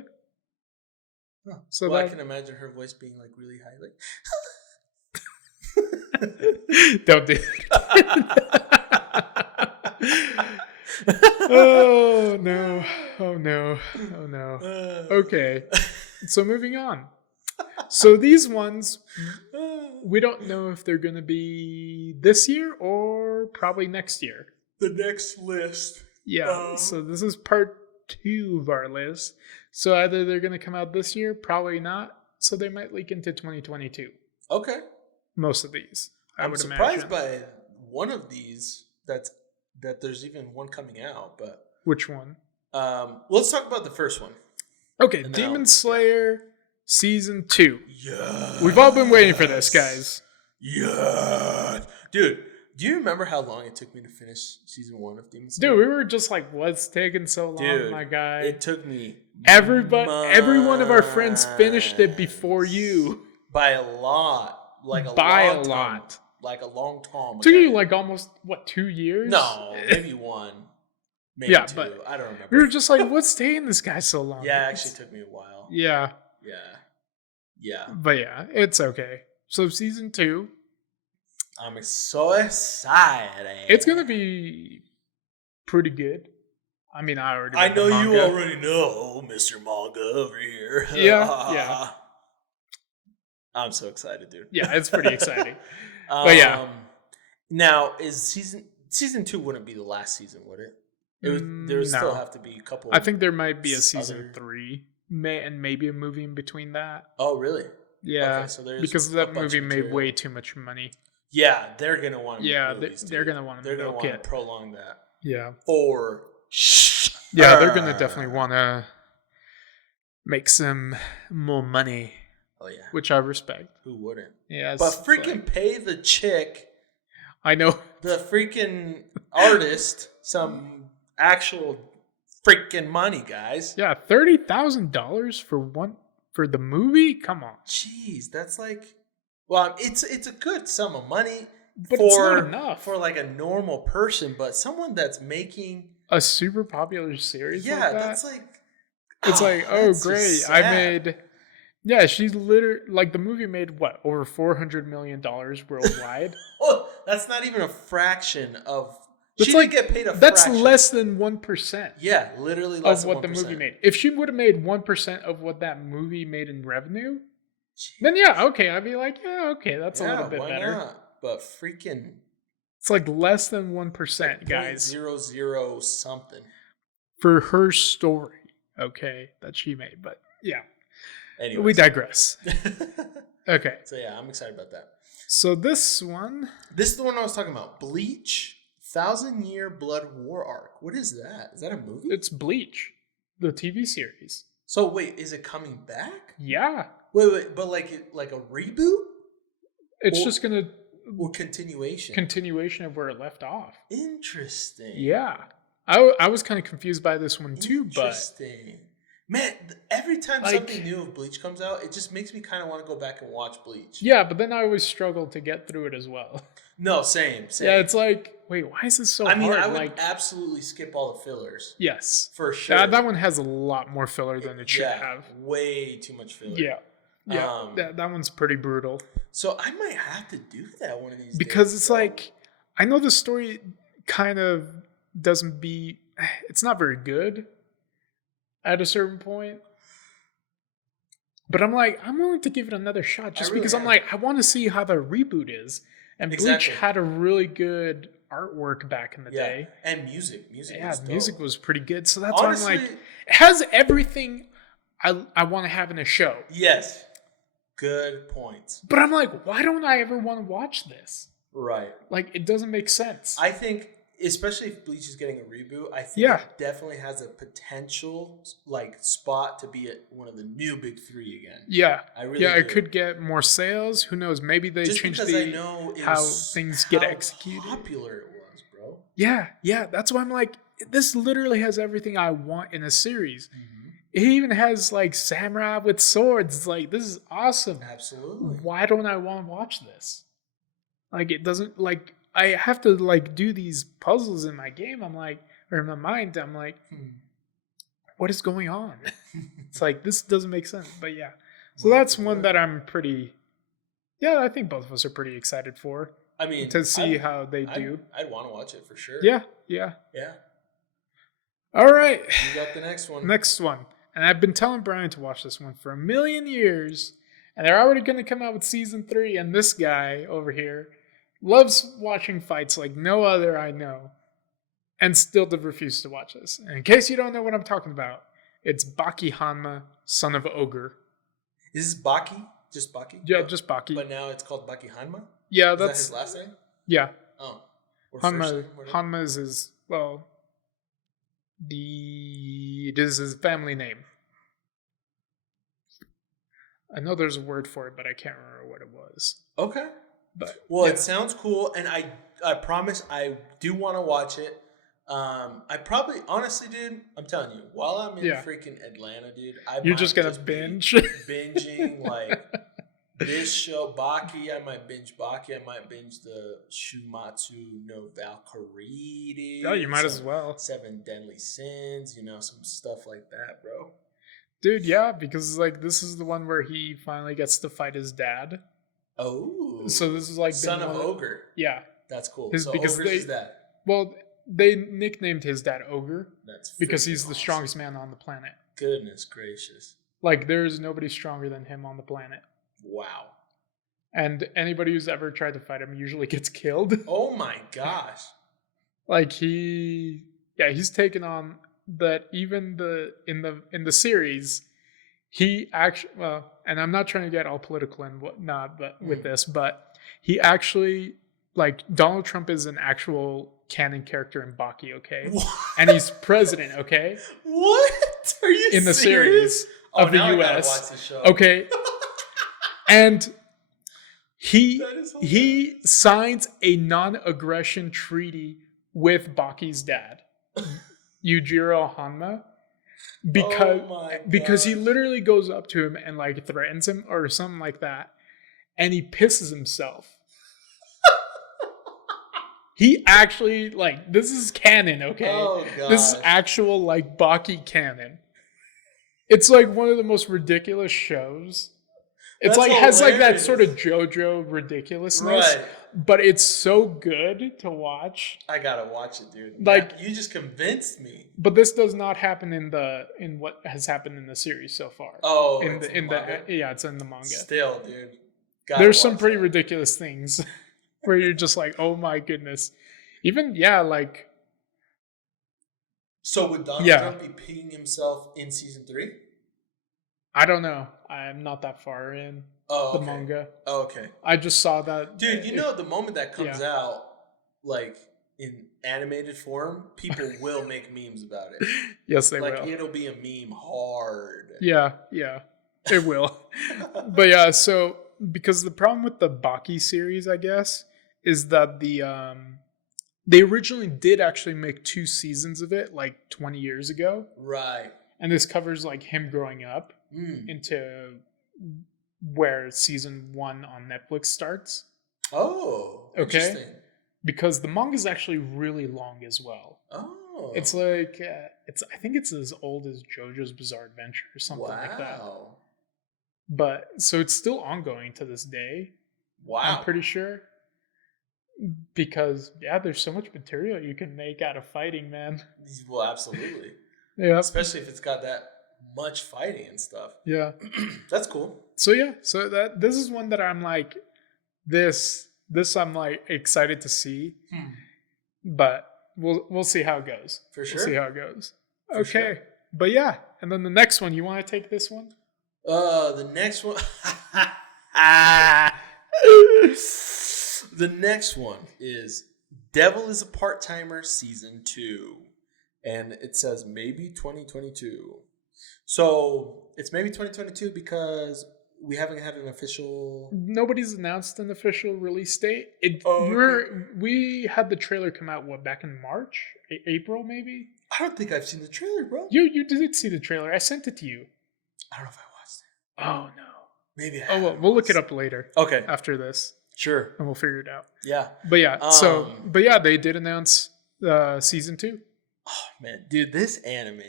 Huh. So I can imagine her voice being like really high, like. Don't do it. Oh no. Okay. So moving on. So these ones, we don't know if they're going to be this year or probably next year. The next list. Yeah. So this is part 2 of our list. So either they're going to come out this year, probably not. So they might leak into 2022. Okay. Most of these. I'm surprised by one of these that there's even one coming out, but which one? Let's talk about the first one. Okay, Demon Slayer Season 2. Yeah. We've all been waiting for this, guys. Yeah. Dude, do you remember how long it took me to finish Season 1 of Demon Slayer? Dude, we were just like, what's taking so long, my guy? It took me every one of our friends finished it before you. By a lot. Like a lot. Like a long time. Took you like almost, 2 years? No, maybe one. Maybe two. But I don't remember. We were just like, what's taking this guy so long? Yeah, it actually took me a while. Yeah. Yeah. But yeah, it's okay. So Season 2. I'm so excited. It's going to be pretty good. I mean, I know you already know, Mr. Manga over here. Yeah. I'm so excited, dude. Yeah, it's pretty exciting. But yeah. Now, is season 2 wouldn't be the last season, would it? There would still have to be a couple. I think there might be a season 3, and maybe a movie in between that. Oh, really? Yeah. Okay, so because that movie made way too much money. Yeah, they're gonna want. Yeah, they're gonna want to. They're gonna want to prolong that. Yeah. For yeah, they're gonna definitely want to make some more money. Oh yeah, which I respect. Who wouldn't? Yeah, but freaking pay the chick. I know the freaking artist some actual freaking money, guys. Yeah, $30,000 for the movie. Come on, jeez, that's like, well, it's a good sum of money, but it's not enough for like a normal person. But someone that's making a super popular series, yeah, like that's like, it's like, oh great, I made. Yeah, she's literally like the movie made over $400 million worldwide. Oh, that's not even a fraction of. She didn't get paid That's fraction. less than 1%. Yeah, literally less of what the movie made. If she would have made 1% of what that movie made in revenue, then yeah, okay, I'd be like, yeah, okay, that's a little bit better. Not? But freaking, it's like less than 1%, like guys. 0.00 something for her story, okay, that she made. But yeah. Anyways. We digress. Okay. So yeah, I'm excited about that. So this one. This is the one I was talking about. Bleach, 1,000-Year Blood War Arc. What is that? Is that a movie? It's Bleach, the TV series. So wait, is it coming back? Yeah. Wait, but like a reboot? It's just gonna. Or continuation. Continuation of where it left off. Interesting. Yeah. I was kind of confused by this one too, Interesting. Man, every time something new of Bleach comes out, it just makes me kind of want to go back and watch Bleach. Yeah, but then I always struggle to get through it as well. No, same. Yeah, it's like, wait, why is this so hard? I would absolutely skip all the fillers. Yes. For sure. That one has a lot more filler than it should have. Way too much filler. Yeah. Yeah, that one's pretty brutal. So I might have to do that one of these days. Because it's like, I know the story kind of it's not very good at a certain point. But I'm like, I'm willing to give it another shot just because I'm like, I want to see how the reboot is. And Bleach had a really good artwork back in the day. And music. Music was pretty good. So that's honestly, why I'm like, it has everything I want to have in a show. Yes. Good points. But I'm like, why don't I ever want to watch this? Right. Like, it doesn't make sense. I think, especially if Bleach is getting a reboot, I think it definitely has a potential spot to be one of the new big three again. Yeah. It could get more sales. Who knows? Maybe they change how things get executed. How popular it was, bro. Yeah. That's why I'm like, this literally has everything I want in a series. Mm-hmm. It even has like samurai with swords. It's like, this is awesome. Absolutely. Why don't I want to watch this? Like, it doesn't, like, I have to like do these puzzles in my game. I'm like, or in my mind, I'm like, what is going on? It's like, this doesn't make sense. But yeah. So that's one that I'm pretty, I think both of us are pretty excited for. I mean, to see how they do. I'd want to watch it for sure. Yeah. All right. You got the next one. Next one. And I've been telling Brian to watch this one for 1,000,000 years. And they're already going to come out with season 3. And this guy over here loves watching fights like no other I know. And still refuse to watch this. And in case you don't know what I'm talking about, it's Baki Hanma, son of Ogre. Is this Baki? Just Baki? Yeah, just Baki. But now it's called Baki Hanma? Yeah, Is that his last name? Yeah. Oh. Hanma is his, it is his family name. I know there's a word for it, but I can't remember what it was. Okay. But it sounds cool, and I promise I do want to watch it. I probably, honestly, dude, I'm telling you, while I'm in freaking Atlanta, dude, you're just gonna binge, binging like this show, Baki. I might binge Baki. I might binge the Shumatsu no Valkyrie. Dude. Oh, you might as well. 7 Deadly Sins, some stuff like that, bro. Dude, yeah, because like this is the one where he finally gets to fight his dad. Oh, so this is like son of Ogre. Yeah, that's cool. Because Ogre's his dad. Well, they nicknamed his dad Ogre. That's because he's the strongest man on the planet. Goodness gracious! Like there's nobody stronger than him on the planet. Wow. And anybody who's ever tried to fight him usually gets killed. Oh my gosh! Like he's taken on that. Even in the series, he actually and I'm not trying to get all political and whatnot, but with this, but he actually like Donald Trump is an actual canon character in Baki, okay? What? And he's president, okay? What? Are you in the serious? Series of the US? Okay. And he signs a non-aggression treaty with Baki's dad, Yujiro Hanma, because he literally goes up to him and like threatens him or something like that, and he pisses himself. He actually, like, this is canon, okay? Oh, God. This is actual, like, Baki canon. It's, like, one of the most ridiculous shows. It's, like, has, like, that sort of JoJo ridiculousness. Right. But it's so good to watch. I gotta watch it, dude. Like, you just convinced me. But this does not happen in what has happened in the series so far. Oh, it's in the manga. Still, dude. There's some pretty ridiculous things. Where you're just like, oh my goodness. Even, like... So would Donald Trump be peeing himself in season 3? I don't know. I'm not that far in the manga. Oh, okay. I just saw that. Dude, the moment that comes out, like, in animated form, people will make memes about it. Yes, they will. Like, it'll be a meme hard. Yeah, it will. But yeah, so... Because the problem with the Baki series, I guess, is that they originally did actually make 2 seasons of it, like 20 years ago. Right. And this covers like him growing up into where season 1 on Netflix starts. Oh, okay. Interesting. Because the manga is actually really long as well. Oh, it's like I think it's as old as JoJo's Bizarre Adventure or something like that. But so it's still ongoing to this day. Wow, I'm pretty sure. Because there's so much material you can make out of fighting, man. Well, absolutely. Yeah, especially if it's got that much fighting and stuff. Yeah, that's cool. So this is one that I'm like, this I'm like excited to see, but we'll see how it goes. For sure, we'll see how it goes. Okay, but and then the next one, you want to take this one? The next one. The next one is Devil is a Part-Timer Season 2. And it says maybe 2022. So it's maybe 2022 because we haven't had an official... Nobody's announced an official release date. We had the trailer come out, back in March? April, maybe? I don't think I've seen the trailer, bro. You did see the trailer. I sent it to you. I don't know if I watched it. Oh, no. Maybe I well, we'll look it up later. Okay. After this. Sure. And we'll figure it out. Yeah. But they did announce season 2. Oh, man. Dude, this anime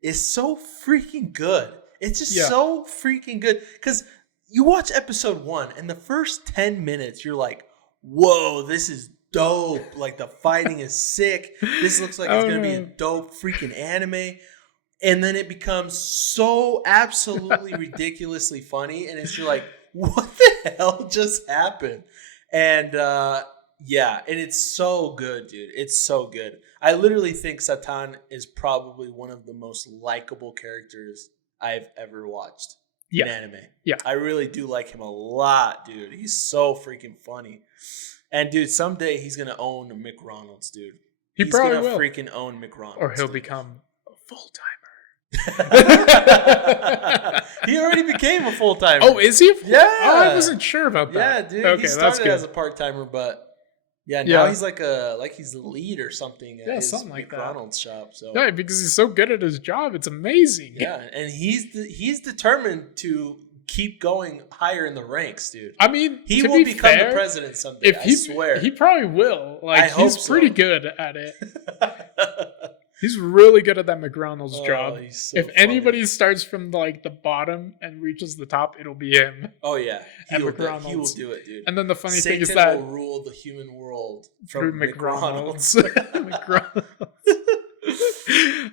is so freaking good. It's just so freaking good. Because you watch episode 1, and the first 10 minutes, you're like, whoa, this is dope. Like, the fighting is sick. This looks like it's going to be a dope freaking anime. And then it becomes so absolutely ridiculously funny. And you're like, what the hell just happened? And and it's so good, dude. It's so good. I literally think Satan is probably one of the most likable characters I've ever watched in anime. Yeah. I really do like him a lot, dude. He's so freaking funny. And dude, someday he's gonna own McRonald's, dude. He's probably will freaking own McRonald's. Or he'll become a full-timer. He already became a full-timer. Oh, is he? Yeah. Oh, I wasn't sure about that. Yeah, dude. Okay, he started as a part-timer, but now he's like he's the lead or something at his something like McDonald's shop. So because he's so good at his job, it's amazing. Yeah, and he's determined to keep going higher in the ranks, dude. I mean, he will become the president someday. I swear. He probably will. He's pretty good at it. He's really good at that McDonald's job. So if anybody starts from the bottom and reaches the top, it'll be him. Oh yeah, he will do it, dude. And then the funny thing is that will rule the human world through McDonald's.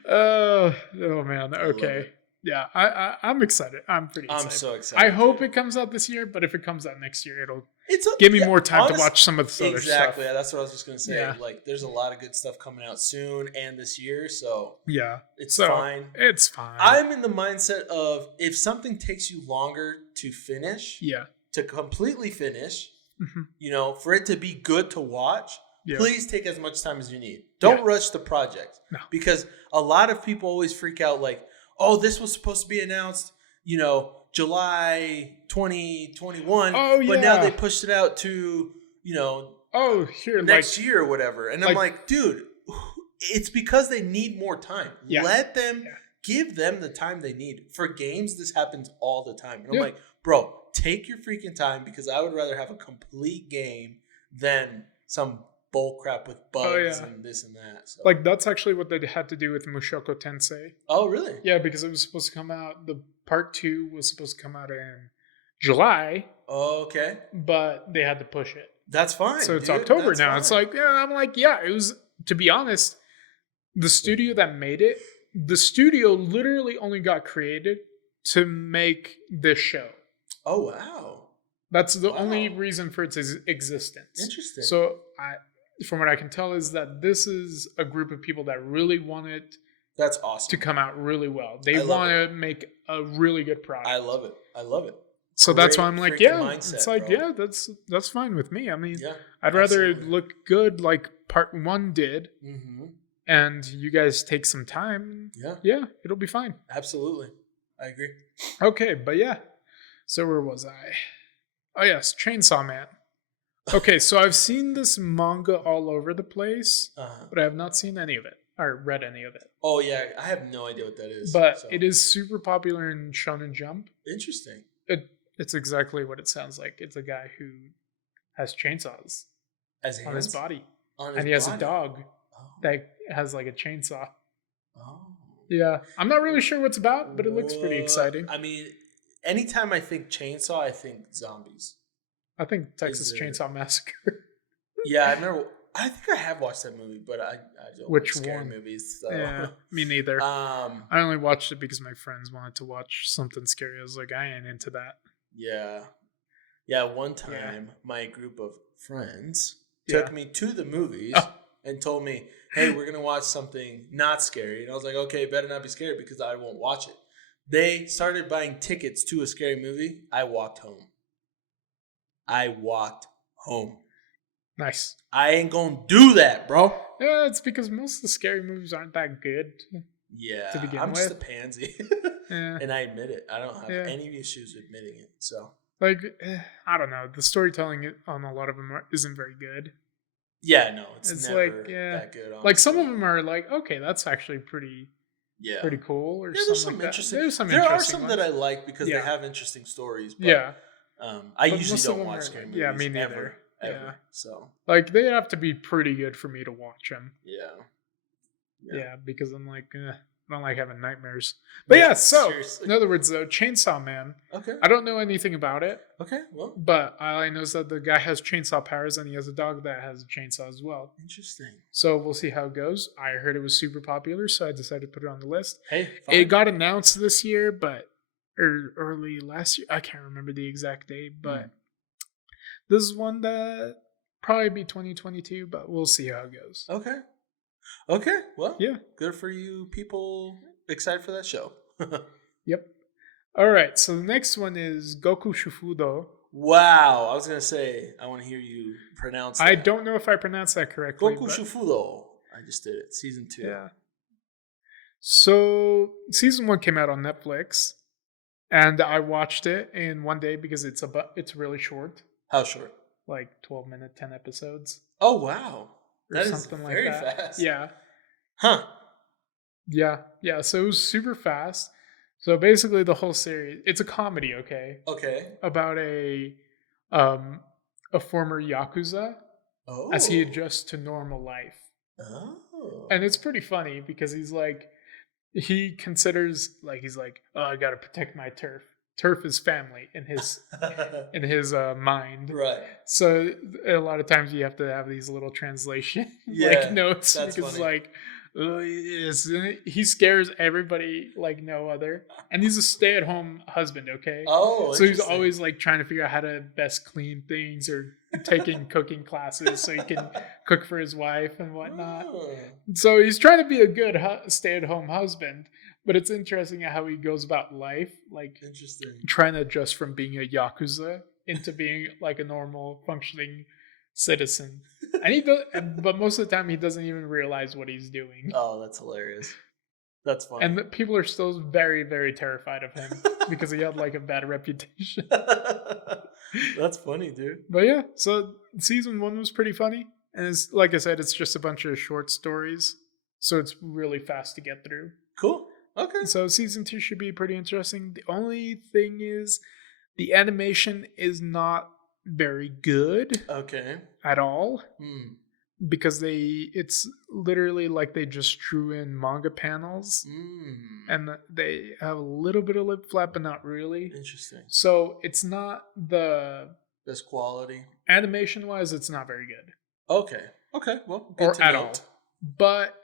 Oh man. Okay. Yeah, I'm excited. I'm pretty excited. I'm so excited. I hope it comes out this year, but if it comes out next year, it'll give me more time to watch some of the other stuff. Exactly. That's what I was just going to say. Yeah. There's a lot of good stuff coming out soon and this year, so it's fine. It's fine. I'm in the mindset of if something takes you longer to finish, to completely finish, for it to be good to watch, please take as much time as you need. Don't rush the project. No. Because a lot of people always freak out oh, this was supposed to be announced, July 2021. Oh, yeah. But now they pushed it out to, next year or whatever. And I'm like, dude, it's because they need more time. Yeah. Let them give them the time they need. For games, this happens all the time. And I'm like, bro, take your freaking time because I would rather have a complete game than some bull crap with bugs and this and that. So. That's actually what they had to do with Mushoku Tensei. Oh, really? Yeah, because it was supposed to come out, the part 2 was supposed to come out in July. Oh, okay. But they had to push it. That's fine. So it's October now. Fine. It's I'm like, it was, to be honest, the studio that made it, the studio literally only got created to make this show. Oh, wow. That's the only reason for its existence. Interesting. So from what I can tell is that this is a group of people that really wanted that's awesome to come out really well. They want to make a really good product. I love it. So that's why I'm like, mindset, it's like, bro. That's fine with me. I mean, I'd rather it look good like part 1 did, and you guys take some time. Yeah, it'll be fine. Absolutely, I agree. Okay, but so where was I? Oh yes, Chainsaw Man. Okay, so I've seen this manga all over the place, but I have not seen any of it. or read any of it. Oh yeah, I have no idea what that is. But it is super popular in Shonen Jump. Interesting. It's exactly what it sounds like. It's a guy who has chainsaws on his body. And he has a dog that has like a chainsaw. Oh. Yeah. I'm not really sure what's about, but it looks pretty exciting. I mean, anytime I think chainsaw, I think zombies. I think Texas Chainsaw Massacre. Yeah, I remember. I think I have watched that movie, but I don't like scary movies. So. Yeah, me neither. I only watched it because my friends wanted to watch something scary. I was like, I ain't into that. Yeah. Yeah, one time my group of friends took me to the movies and told me, hey, we're going to watch something not scary. And I was like, okay, better not be scary because I won't watch it. They started buying tickets to a scary movie. I walked home. Nice. I ain't going to do that, bro. Yeah, it's because most of the scary movies aren't that good. Yeah, I'm just a pansy. And I admit it. I don't have any issues admitting it. So, like, I don't know. The storytelling on a lot of them isn't very good. Yeah, no, it's never like, that good. Honestly. Like some of them are like, okay, that's actually pretty cool. Or there's some interesting. There are some that I like because they have interesting stories. But, I usually don't watch scary movies. Yeah, me neither. Ever. Yeah. So, like, they have to be pretty good for me to watch them. Yeah, because I'm like, I don't like having nightmares. But so seriously. In other words, though, Chainsaw Man. Okay. I don't know anything about it. Okay, well. But all I know is that the guy has chainsaw powers and he has a dog that has a chainsaw as well. Interesting. So we'll see how it goes. I heard it was super popular, so I decided to put it on the list. Hey, fine. It got announced this year, or early last year. I can't remember the exact date, but this is one that probably be 2022, but we'll see how it goes. Okay. Well, good for you people excited for that show. Yep. All right. So the next one is Goku Shufudo. Wow. I was going to say, I want to hear you pronounce that. I don't know if I pronounced that correctly. Goku Shufudo. I just did it. Season 2. Yeah. So season 1 came out on Netflix, and I watched it in one day because it's really short. How short? Like 12-minute, 10 episodes. Oh, wow. That is something very like that. Fast. Yeah. Huh. Yeah. So it was super fast. So basically the whole series, it's a comedy, okay? Okay. About a former Yakuza as he adjusts to normal life. Oh. And it's pretty funny because he considers, he's like, oh, I gotta protect my turf. Turf is family in his mind, right? So a lot of times you have to have these little translation notes because funny. He scares everybody like no other, and he's a stay-at-home husband. Okay, so he's always like trying to figure out how to best clean things or taking cooking classes so he can cook for his wife and whatnot. So he's trying to be a good stay-at-home husband. But it's interesting how he goes about life, trying to adjust from being a Yakuza into being like a normal functioning citizen. And he does, but most of the time he doesn't even realize what he's doing. Oh, that's hilarious. That's funny. And people are still very, very terrified of him because he had like a bad reputation. That's funny, dude. But yeah, so season 1 was pretty funny. And it's, like I said, it's just a bunch of short stories. So it's really fast to get through. Cool. Okay. So season 2 should be pretty interesting. The only thing is the animation is not very good. Okay. At all. Because it's literally like they just drew in manga panels. And they have a little bit of lip flap, but not really. Interesting. So it's not the best quality. Animation wise, it's not very good. Okay. Well, good to at all. But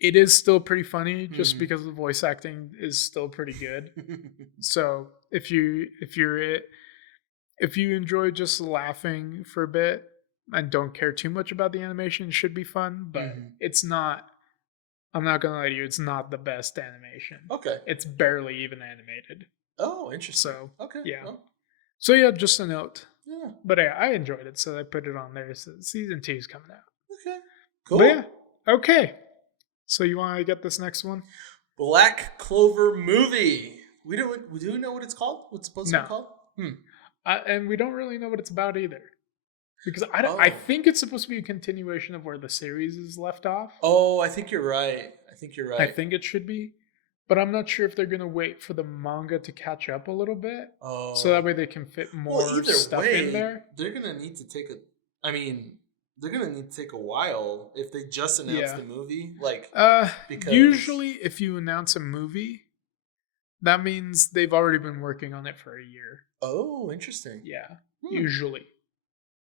it is still pretty funny just because the voice acting is still pretty good. So if you enjoy just laughing for a bit and don't care too much about the animation, it should be fun. But it's not. I'm not gonna lie to you. It's not the best animation. Okay. It's barely even animated. Oh, interesting. So okay. Yeah. Well. So yeah, just a note. Yeah. But I enjoyed it, so I put it on there. So season 2 is coming out. Okay. Cool. But yeah. Okay. So you want to get this next one? Black Clover movie. We do know what it's called? What's supposed to be called? And we don't really know what it's about either. Because I think it's supposed to be a continuation of where the series is left off. Oh, I think you're right. I think it should be. But I'm not sure if they're going to wait for the manga to catch up a little bit. Oh. So that way they can fit more stuff in there. They're going to need to take they're going to need to take a while if they just announced the movie. Because usually if you announce a movie, that means they've already been working on it for a year. Oh, interesting. Yeah, usually.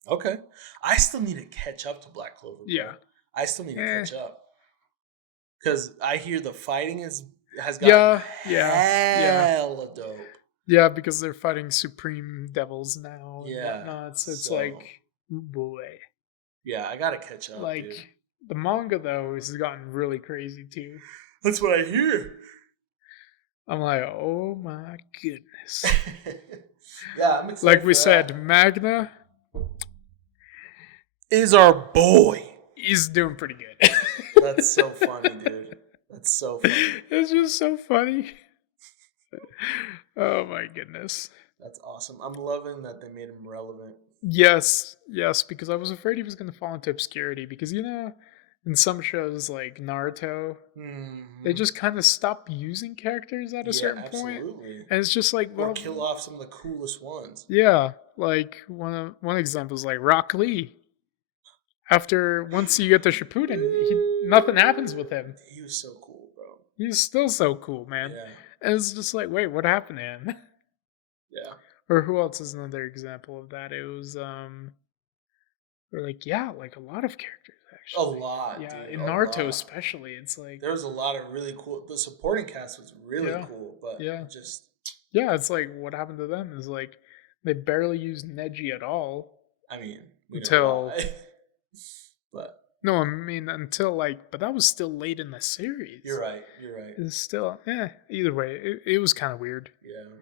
Okay. I still need to catch up to Black Clover. Bro. Yeah. I still need to catch up. Because I hear the fighting has gotten hella dope. Yeah, because they're fighting Supreme Devils now and whatnot. So it's boy. Yeah, I gotta catch up. Dude. The manga though has gotten really crazy too. That's what I hear. I'm like, oh my goodness. Yeah, I'm excited. Like we said, Magna is our boy. He's doing pretty good. That's so funny, dude. That's so funny. It's just so funny. Oh my goodness. That's awesome. I'm loving that they made him relevant. Yes, because I was afraid he was going to fall into obscurity because, in some shows like Naruto, they just kind of stop using characters at a certain point. And it's just like, or kill off some of the coolest ones. Yeah, like one example is like Rock Lee. Once you get to Shippuden, nothing happens with him. He was so cool, bro. He's still so cool, man. Yeah. And it's just like, wait, what happened to him? Yeah. Or who else is another example of that? It was, or like a lot of characters actually. A lot, yeah. Dude, in Naruto especially, it's like there was a lot of really cool. The supporting cast was really cool, but it's like what happened to them is like they barely used Neji at all. I mean, until. But no, I mean until but that was still late in the series. You're right. It's still either way, it was kind of weird. Yeah.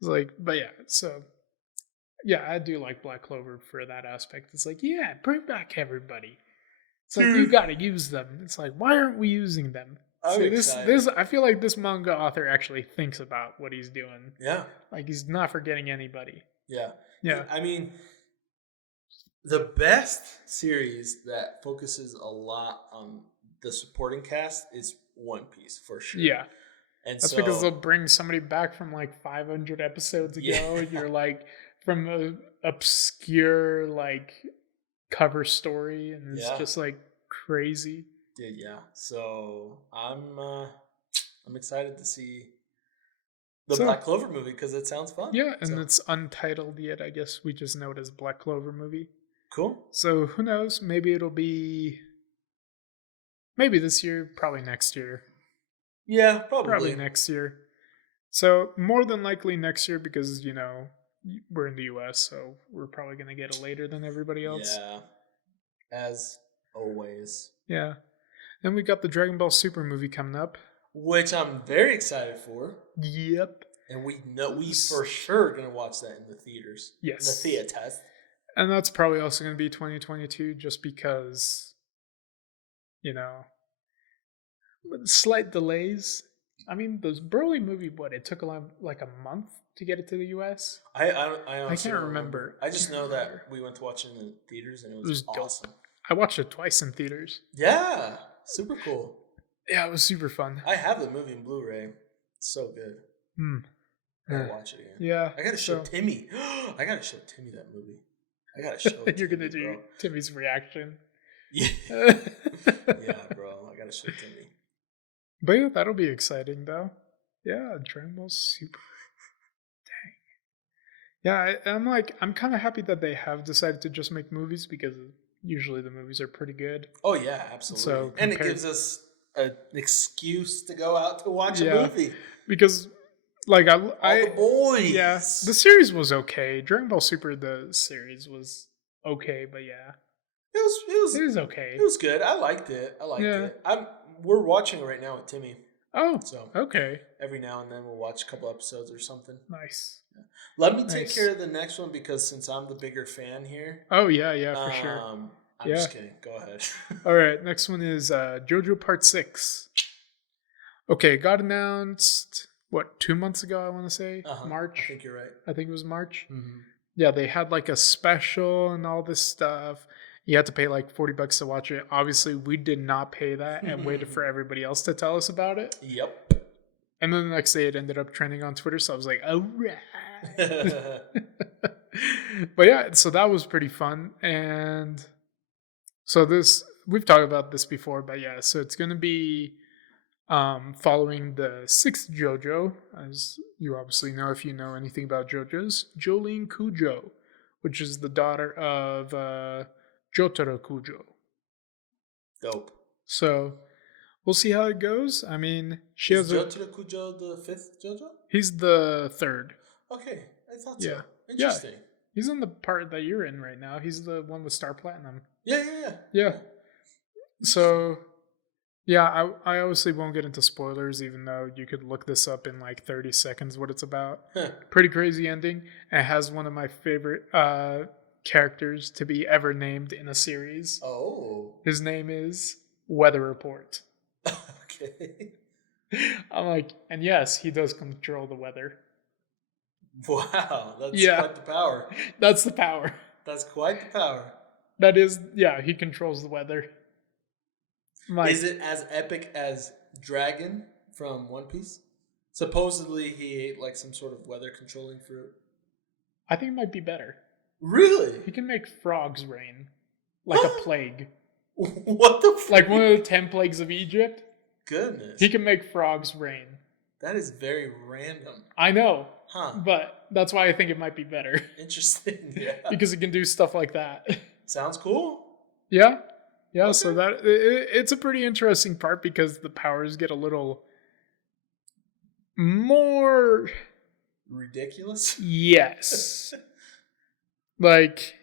It's like, but yeah, so yeah, I do like Black Clover for that aspect. It's like, yeah, bring back everybody. It's like you got to use them. It's like, why aren't we using them? This I feel like this manga author actually thinks about what he's doing. Yeah. Like he's not forgetting anybody. Yeah. Yeah. I mean, the best series that focuses a lot on the supporting cast is One Piece for sure. Yeah. And that's because they'll bring somebody back from 500 episodes ago, and you're from a obscure cover story, and it's just crazy. Dude, yeah. So I'm excited to see the Black Clover movie because it sounds fun. Yeah, and it's untitled yet. I guess we just know it as Black Clover movie. Cool. So who knows? Maybe it'll be this year, probably next year. Yeah, probably next year. So more than likely next year because, we're in the US, so we're probably going to get it later than everybody else. Yeah, as always. Yeah. Then we got the Dragon Ball Super movie coming up. Which I'm very excited for. Yep. And we for sure are going to watch that in the theaters. Yes. In the theaters. And that's probably also going to be 2022 just because, slight delays. I mean, the Broly movie, it took a month to get it to the US? I honestly can't remember. I just know that we went to watch it in the theaters and it was awesome. Dope. I watched it twice in theaters. Yeah, super cool. Yeah, it was super fun. I have the movie in Blu-ray. It's so good. I gotta watch it again. Yeah. I gotta show Timmy. I gotta show Timmy that movie. I gotta show it. You're gonna do Timmy's reaction. Yeah. Yeah, bro. I gotta show Timmy. But yeah, that'll be exciting though. Yeah, Dragon Ball Super. Dang. Yeah, I'm kind of happy that they have decided to just make movies because usually the movies are pretty good. Oh yeah, absolutely. And it gives us an excuse to go out to watch a movie. Because all the boys. Yeah, the series was okay. Dragon Ball Super, the series was okay, but yeah. It was okay. It was good. I liked it. We're watching it right now with Timmy. Oh, so okay. Every now and then we'll watch a couple episodes or something. Nice. Yeah. Let me take care of the next one because since I'm the bigger fan here. Oh yeah, for sure. I'm just kidding. Go ahead. All right, next one is JoJo Part 6. Okay, got announced 2 months ago? I want to say March. I think you're right. I think it was March. Mm-hmm. Yeah, they had like a special and all this stuff. You had to pay like $40 to watch it. Obviously, we did not pay that and waited for everybody else to tell us about it. Yep. And then the next day it ended up trending on Twitter. So I was like, all right. But yeah, so that was pretty fun. And so we've talked about this before, but yeah, so it's going to be following the 6th JoJo, as you obviously know if you know anything about JoJo's, Jolene Kujo, which is the daughter of Jotaro Kujo. Dope. So we'll see how it goes. I mean, is Jotaro Kujo the 5th JoJo? He's the 3rd. Okay, I thought so. Interesting. Yeah. He's in the part that you're in right now. He's the one with Star Platinum. Yeah. So, yeah, I obviously won't get into spoilers, even though you could look this up in like 30 seconds what it's about. Pretty crazy ending. It has one of my favorite characters to be ever named in a series. Oh. His name is Weather Report. Okay. I'm like, and yes, he does control the weather. Wow, that's quite the power. That's the power. That's quite the power. That is, yeah, he controls the weather. Is it as epic as Dragon from One Piece? Supposedly he ate like some sort of weather controlling fruit. I think it might be better. Really? He can make frogs rain. Like a plague. What the fuck? Like one of the 10 plagues of Egypt. Goodness. He can make frogs rain. That is very random. I know. Huh. But that's why I think it might be better. Interesting, yeah. Because he can do stuff like that. Sounds cool. Yeah. Yeah, okay. So that it's a pretty interesting part because the powers get a little more ridiculous. Yes. Like,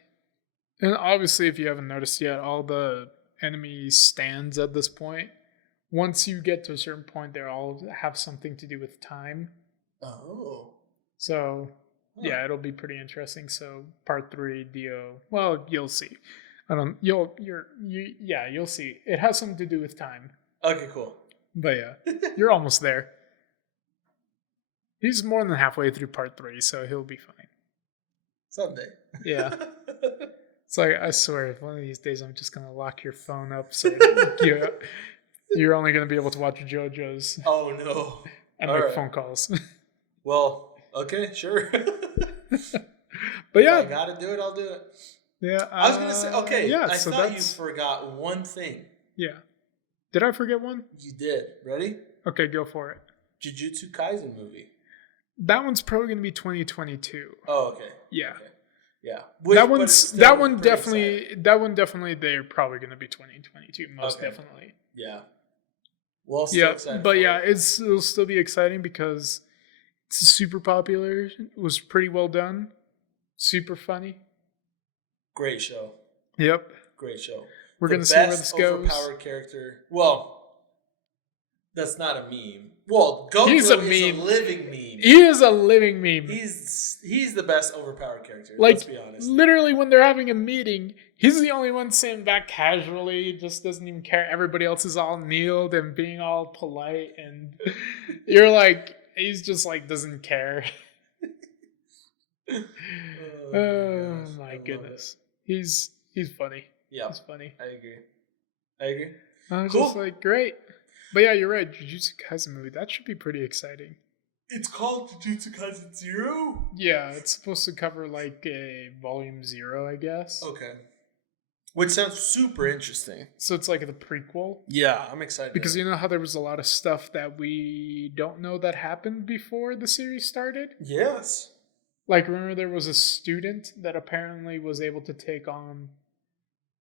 and obviously if you haven't noticed yet, all the enemy stands at this point, once you get to a certain point, they all have something to do with time. Oh. So, yeah, it'll be pretty interesting. So, part 3, Dio. Well, you'll see. You'll see. It has something to do with time. Okay, cool. But yeah, you're almost there. He's more than halfway through part 3, so he'll be fine. Someday. Yeah. It's like, I swear, if one of these days I'm just gonna lock your phone up, so you're only gonna be able to watch JoJo's. Oh no. And make phone calls. Well, okay, sure. But yeah, if I gotta do it, I'll do it. Yeah. I was gonna say, okay. Yeah, I thought you forgot one thing. Yeah. Did I forget one? You did. Ready? Okay, go for it. Jujutsu Kaisen movie. That one's probably gonna be 2022. Oh, okay. Yeah. Okay. Yeah. That one definitely they're probably gonna be 2022, most definitely. Yeah. Well, still excited. But yeah, it'll still be exciting because it's super popular. It was pretty well done. Super funny. Great show. Yep. Great show. We're going to see where this goes. Overpowered character. Well, that's not a meme. Well, Goku is a living meme. He is a living meme. He's the best overpowered character. Like, let's be honest. Literally, when they're having a meeting, he's the only one sitting back casually. Just doesn't even care. Everybody else is all kneeled and being all polite, and you're like, he's just like doesn't care. Oh my goodness. He's funny. Yeah. He's funny. I agree. I was just like, great. But yeah, you're right. Jujutsu Kaisen movie, that should be pretty exciting. It's called Jujutsu Kaisen 0? Yeah, it's supposed to cover like a volume 0, I guess. Okay. Which sounds super interesting. So it's like the prequel? Yeah, I'm excited. Because you know how there was a lot of stuff that we don't know that happened before the series started? Yes. Like, remember there was a student that apparently was able to take on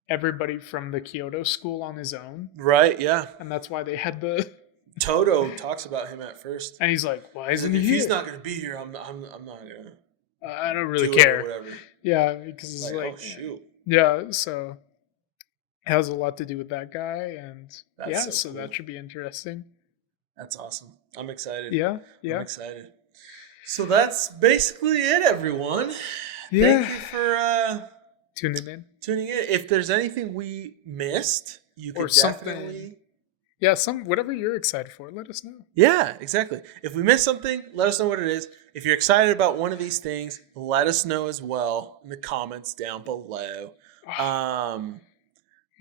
everybody from the Kyoto school on his own? Right, yeah. And that's why they had the... Toto talks about him at first. And he's like, why isn't he here? If he's not going to be here, I'm not going to... I don't really care. Or whatever. Yeah, because it's like... Oh, shoot. Yeah, so... It has a lot to do with that guy, and... That's so cool. that should be interesting. That's awesome. I'm excited. Yeah. I'm excited. So that's basically it, everyone. Yeah. Thank you for tuning in. If there's anything we missed, you can definitely Yeah, whatever you're excited for, let us know. Yeah, exactly. If we missed something, let us know what it is. If you're excited about one of these things, let us know as well in the comments down below.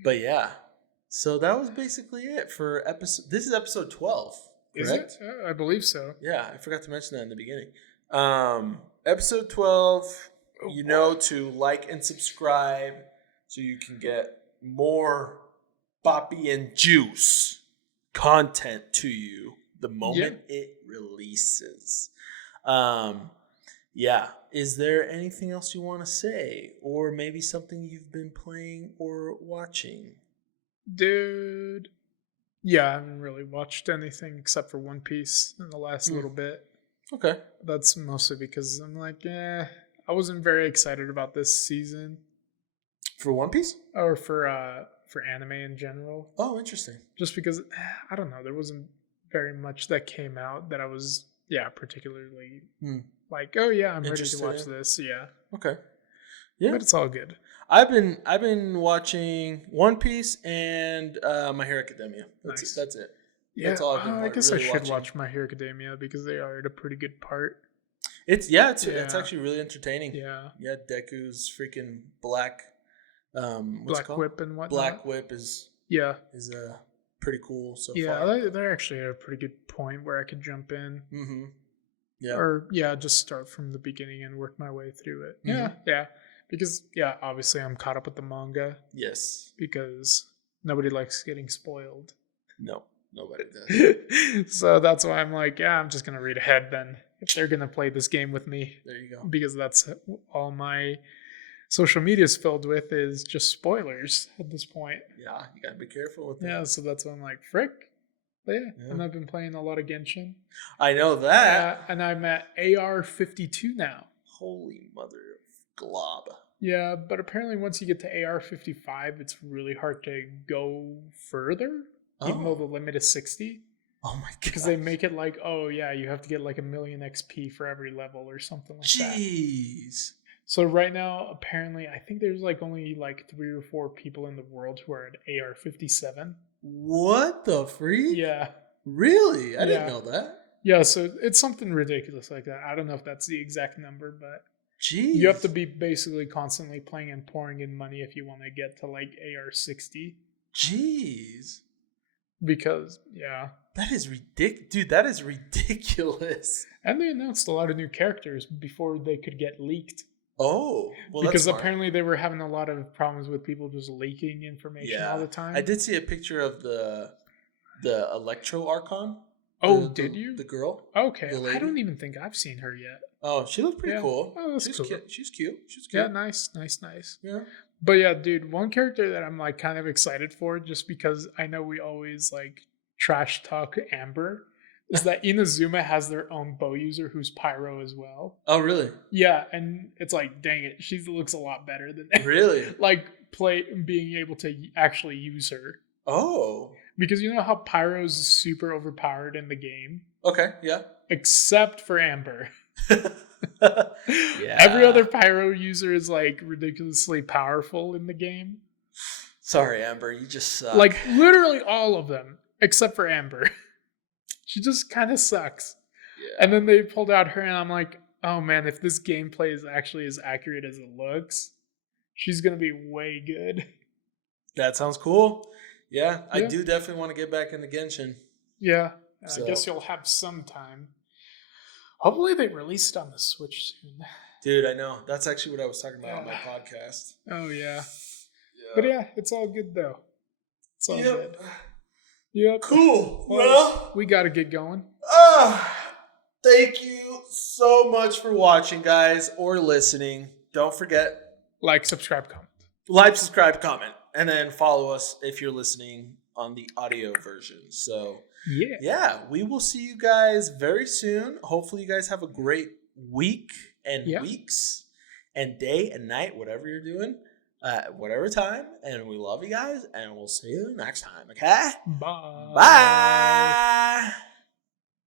But yeah, so that was basically it for episode. This is episode 12, correct? Is it? I believe so. Yeah, I forgot to mention that in the beginning. Episode 12, to like and subscribe so you can get more Boppy and Juice content to you the moment it releases. Is there anything else you want to say, or maybe something you've been playing or watching? Dude, yeah, I haven't really watched anything except for One Piece in the last little bit. Okay. That's mostly because I'm like, I wasn't very excited about this season. For One Piece? Or for anime in general. Oh, interesting. Just because, I don't know, there wasn't very much that came out that I was, particularly like, oh yeah, I'm ready to watch this. Yeah. Okay. Yeah. But it's all good. I've been watching One Piece and My Hero Academia. That's it. Yeah, that's all I've been I guess really I should watch My Hero Academia because they are at a pretty good part. It's actually really entertaining. Yeah. Yeah, Deku's freaking black Black Whip and whatnot. Black Whip is pretty cool so far. Yeah, they're actually at a pretty good point where I could jump in. Mm-hmm. Yeah. Or just start from the beginning and work my way through it. Mm-hmm. Yeah. Because obviously I'm caught up with the manga. Yes. Because nobody likes getting spoiled. No, nobody does. So that's why I'm like, I'm just gonna read ahead then. If they're gonna play this game with me. There you go. Because that's all my social media is filled with is just spoilers at this point. Yeah, you gotta be careful with that. Yeah, so that's why I'm like, frick. Yeah. And I've been playing a lot of Genshin. I know that. And I'm at AR-52 now. Holy mother of glob. Yeah, but apparently once you get to AR-55, it's really hard to go further, even though the limit is 60. Oh my god. Because they make it like, you have to get like 1,000,000 XP for every level or something like that. Jeez. So right now, apparently, I think there's like only like 3 or 4 people in the world who are at AR-57. What the freak? Yeah. Really? I didn't know that. Yeah, so it's something ridiculous like that. I don't know if that's the exact number, but jeez. You have to be basically constantly playing and pouring in money if you want to get to like AR-60. Jeez. Because, that is ridiculous. Dude, that is ridiculous. And they announced a lot of new characters before they could get leaked. Oh, well, because apparently they were having a lot of problems with people just leaking information all the time. I did see a picture of the Electro Archon. Did you? The girl. Okay, I don't even think I've seen her yet. Oh, she looked pretty cool. Oh, that's cool. She's cute. Yeah, nice. Yeah. But dude, one character that I'm like kind of excited for, just because I know we always like trash talk Amber, is that Inazuma has their own bow user who's Pyro as well. Oh, really? Yeah, and it's like, dang it, she looks a lot better than really like being able to actually use her. Oh, because you know how Pyro's super overpowered in the game. Okay, yeah. Except for Amber. Every other Pyro user is like ridiculously powerful in the game. Sorry, Amber, you just suck. Like literally all of them, except for Amber. She just kind of sucks. Yeah. And then they pulled out her, and I'm like, oh man, if this gameplay is actually as accurate as it looks, she's going to be way good. That sounds cool. Yeah, I do definitely want to get back into Genshin. Yeah, so. I guess you'll have some time. Hopefully they release it on the Switch soon. Dude, I know. That's actually what I was talking about on my podcast. Oh, yeah. But it's all good, though. It's all good. Yep. Cool. Well, we got to get going. Thank you so much for watching, guys, or listening. Don't forget. Like, subscribe, comment. Like, subscribe, comment. And then follow us if you're listening on the audio version. So, we will see you guys very soon. Hopefully you guys have a great week and weeks and day and night, whatever you're doing. Whatever time, and we love you guys, and we'll see you next time, okay? Bye. Bye.